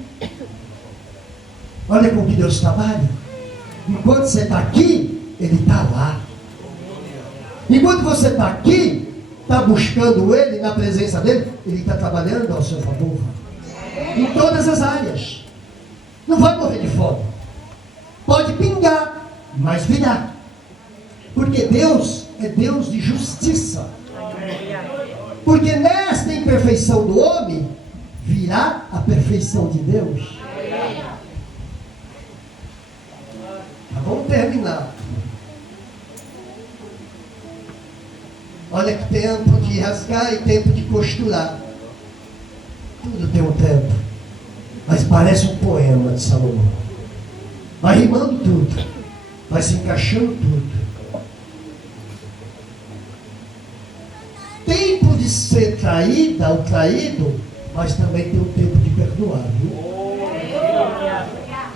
Olha como que Deus trabalha. Enquanto você está aqui, Ele está lá. Enquanto você está aqui, está buscando Ele, na presença dEle, Ele está trabalhando ao seu favor. Em todas as áreas. Não vai morrer de fome. Pode pingar, mas virá. Porque Deus é Deus de justiça. Porque nesta imperfeição do homem, virá a perfeição de Deus. Vamos terminar. Olha que tempo de rasgar e tempo de costurar. Tudo tem um tempo. Mas parece um poema de Salomão. Vai rimando tudo. Vai se encaixando tudo. Tempo de ser traída ou traído, mas também tem um tempo de perdoar. Viu?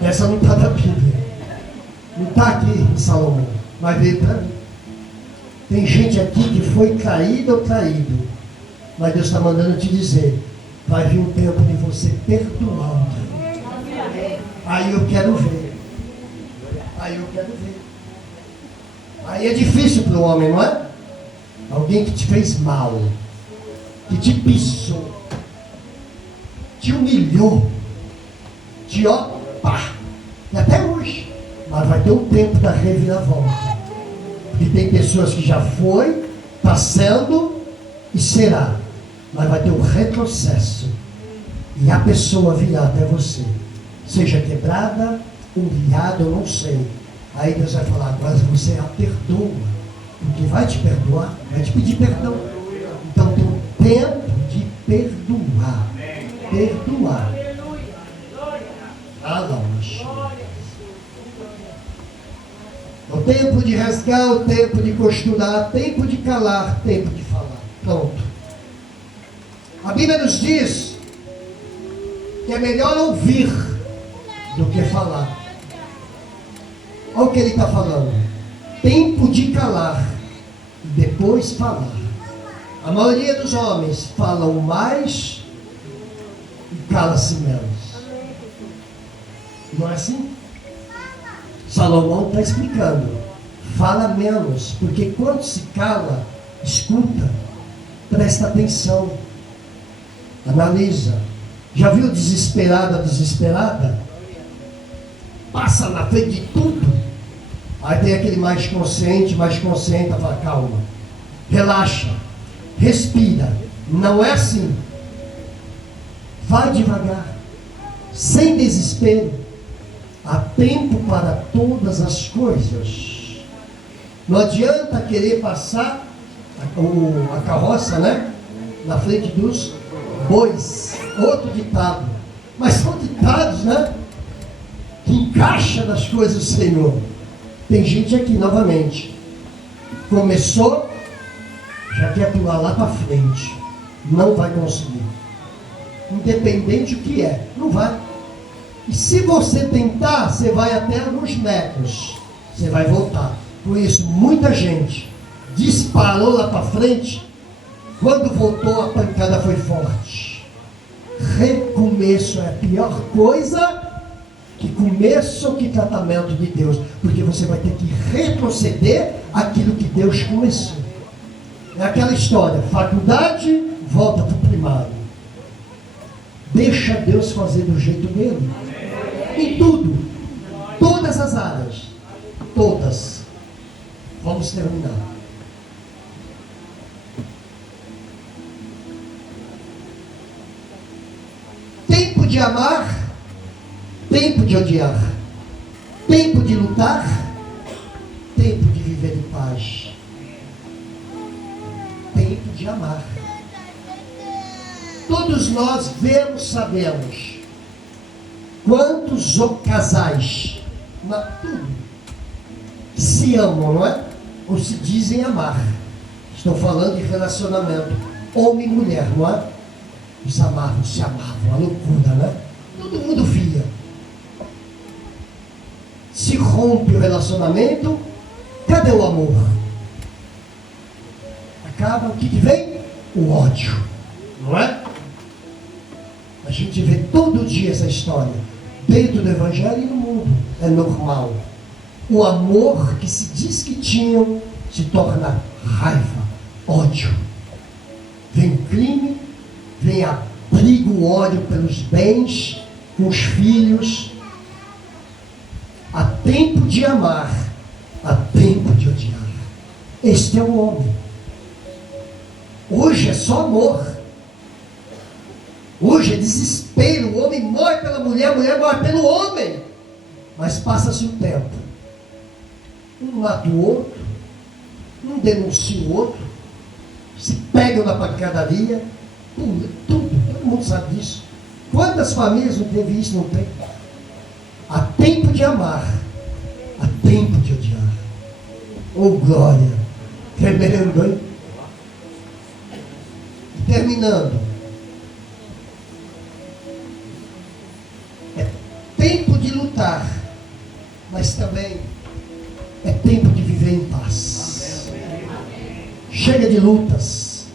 Essa não está na Bíblia. Não está aqui em Salomão. Mas veio para mim. Tem gente aqui que foi traída ou traído. Mas Deus está mandando te dizer, vai vir um tempo de você perdoar o traído. Aí eu quero ver. Aí eu quero ver. Aí é difícil para o homem, não é? Alguém que te fez mal, que te pisou, te humilhou, te pá, e até hoje. Mas vai ter um tempo da reviravolta. Porque tem pessoas que já foi, está sendo e será. Mas vai ter um retrocesso. E a pessoa virá até você. Seja quebrada, humilhada, eu não sei. Aí Deus vai falar, agora você a perdoa. Porque vai te perdoar, vai te pedir perdão. Então tem um tempo de perdoar. Perdoar. O tempo de rasgar, o tempo de costurar, tempo de calar, tempo de falar. Pronto. A Bíblia nos diz que é melhor ouvir do que falar. Olha o que ele está falando. Tempo de calar e depois falar. A maioria dos homens falam mais e cala-se menos. Não é assim? Salomão está explicando. Fala menos, porque quando se cala, escuta, presta atenção, analisa. Já viu desesperada, desesperada? Passa na frente de tudo. Aí tem aquele mais consciente, fala, calma, relaxa, respira. Não é assim. Vai devagar, sem desespero. Há tempo para todas as coisas. Não adianta querer passar a carroça, né? Na frente dos bois. Outro ditado. Mas são ditados, né? Que encaixa nas coisas do Senhor. Tem gente aqui, novamente. Começou, já quer pular lá para frente. Não vai conseguir. Independente do que é. Não vai. E se você tentar, você vai até alguns metros. Você vai voltar. Por isso, muita gente disparou lá para frente. Quando voltou, a pancada foi forte. Recomeço é a pior coisa que começo ou que tratamento de Deus. Porque você vai ter que retroceder aquilo que Deus começou. É aquela história. Faculdade, volta para o primário. Deixa Deus fazer do jeito dele. Em tudo, todas as áreas, todas. Vamos terminar. Tempo de amar, tempo de odiar, tempo de lutar, tempo de viver em paz, tempo de amar. Todos nós vemos, sabemos quantos casais, tudo, se amam, não é? Ou se dizem amar. Estou falando de relacionamento homem e mulher, não é? Os amavam, se amavam, a loucura, né? Todo mundo via. Se rompe o relacionamento, cadê o amor? Acaba, o que vem? O ódio, não é? A gente vê todo dia essa história. Dentro do Evangelho e no mundo. É normal. O amor que se diz que tinham se torna raiva, ódio. Vem o crime, vem a briga, o ódio pelos bens, com os filhos. Há tempo de amar, há tempo de odiar. Este é o homem. Hoje é só amor. Hoje é desespero, o homem morre pela mulher, a mulher morre pelo homem. Mas passa-se o tempo. Um mata o outro, um denuncia o outro, se pegam na pancadaria, tudo, todo mundo sabe disso. Quantas famílias não teve isso? Não tem. Há tempo de amar, há tempo de odiar. Oh glória! Tremendo, hein? E terminando. Tempo de lutar, mas também é tempo de viver em paz. Chega de lutas,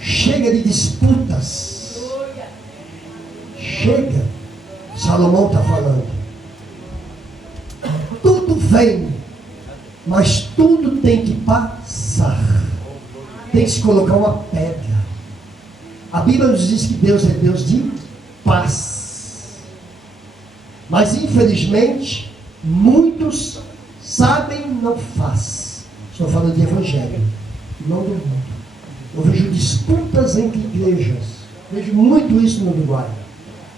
chega de disputas, chega. Salomão está falando. Tudo vem, mas tudo tem que passar. Tem que se colocar uma pedra. A Bíblia nos diz que Deus é Deus de paz. Mas infelizmente, muitos sabem, não faz. Estou falando de evangelho, não do mundo. Eu vejo disputas entre igrejas. Vejo muito isso no Uruguai.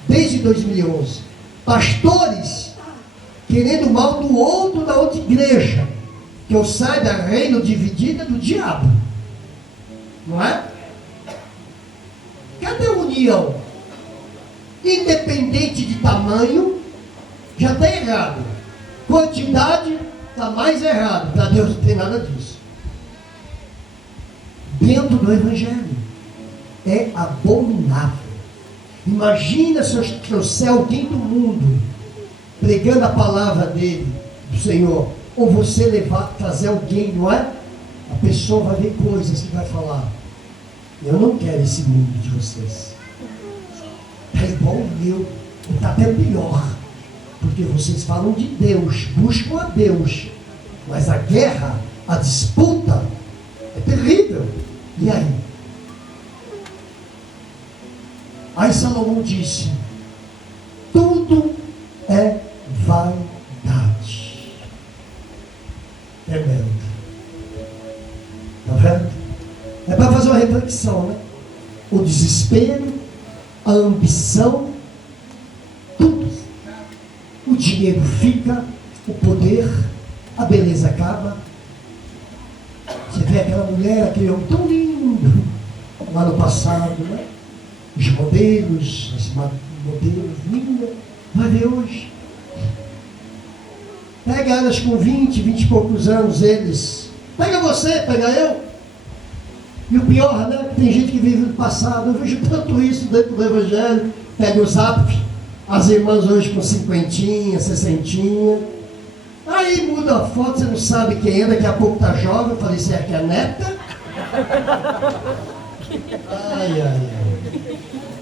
Desde 2011. Pastores querendo mal do outro da outra igreja. Que eu saiba, reino dividido é do diabo. Não é? Cadê a união? Independente de tamanho, já está errado. Quantidade, está mais errado. Para Deus não tem nada disso. Dentro do Evangelho. É abominável. Imagina se eu trouxer alguém do mundo pregando a palavra dele, do Senhor, ou você levar, trazer alguém, não é? A pessoa vai ver coisas que vai falar. Eu não quero esse mundo de vocês. É igual o meu, está até pior. Porque vocês falam de Deus, buscam a Deus. Mas a guerra, a disputa, é terrível. E aí? Aí Salomão disse: tudo é vaidade. Tremendo. Está vendo? É para fazer uma reflexão, né? O desespero, a ambição, tudo. O dinheiro fica, o poder, a beleza acaba. Você vê aquela mulher, aquele homem tão lindo, lá no passado, né? Os modelos, as modelos lindas, vai ver hoje. Pega elas com 20 e poucos anos, eles. Pega você, pega eu. E o pior, né? Tem gente que vive no passado. Eu vejo tanto isso dentro do Evangelho. Pega o zap, as irmãs hoje com 50, 60. Aí muda a foto, você não sabe quem é, daqui a pouco tá jovem. Eu falei, será que é a neta? Ai, ai, ai.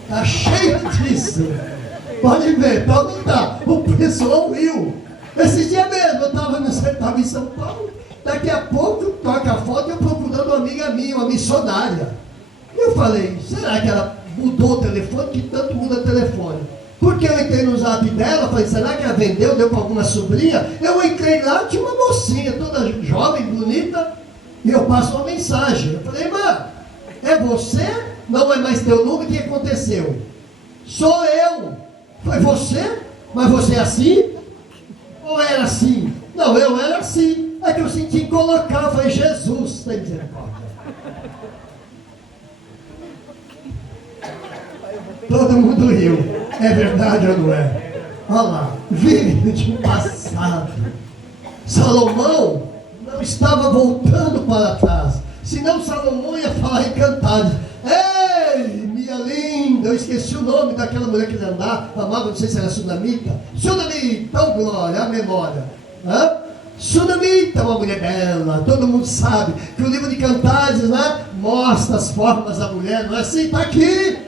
Tá cheio disso. Pode ver, então não dá. O pessoal riu. Esse dia mesmo, eu estava em São Paulo. Daqui a pouco, toca a foto, eu procurando uma amiga minha, uma missionária. E eu falei, será que ela mudou o telefone? Que tanto muda telefone. Porque eu entrei no zap dela, falei, será que ela vendeu, deu para alguma sobrinha? Eu entrei lá, tinha uma mocinha, toda jovem, bonita, e eu passo uma mensagem. Eu falei, irmã, é você? Não é mais teu número, o que aconteceu? Sou eu. Foi você? Mas você é assim? Ou era assim? Não, eu era assim. É que eu senti em colocar, eu falei, Jesus, tem misericórdia. Todo mundo riu. É verdade ou não é? Olha lá, vive de um passado. Salomão não estava voltando para trás. Senão Salomão ia falar em Cantares. Ei, minha linda, eu esqueci o nome daquela mulher que ele andava, amava, não sei se era Sunamita. Sunamita, oh glória, a memória. Sunamita, uma mulher bela, todo mundo sabe que o livro de Cantares, né, mostra as formas da mulher, não é assim? Está aqui.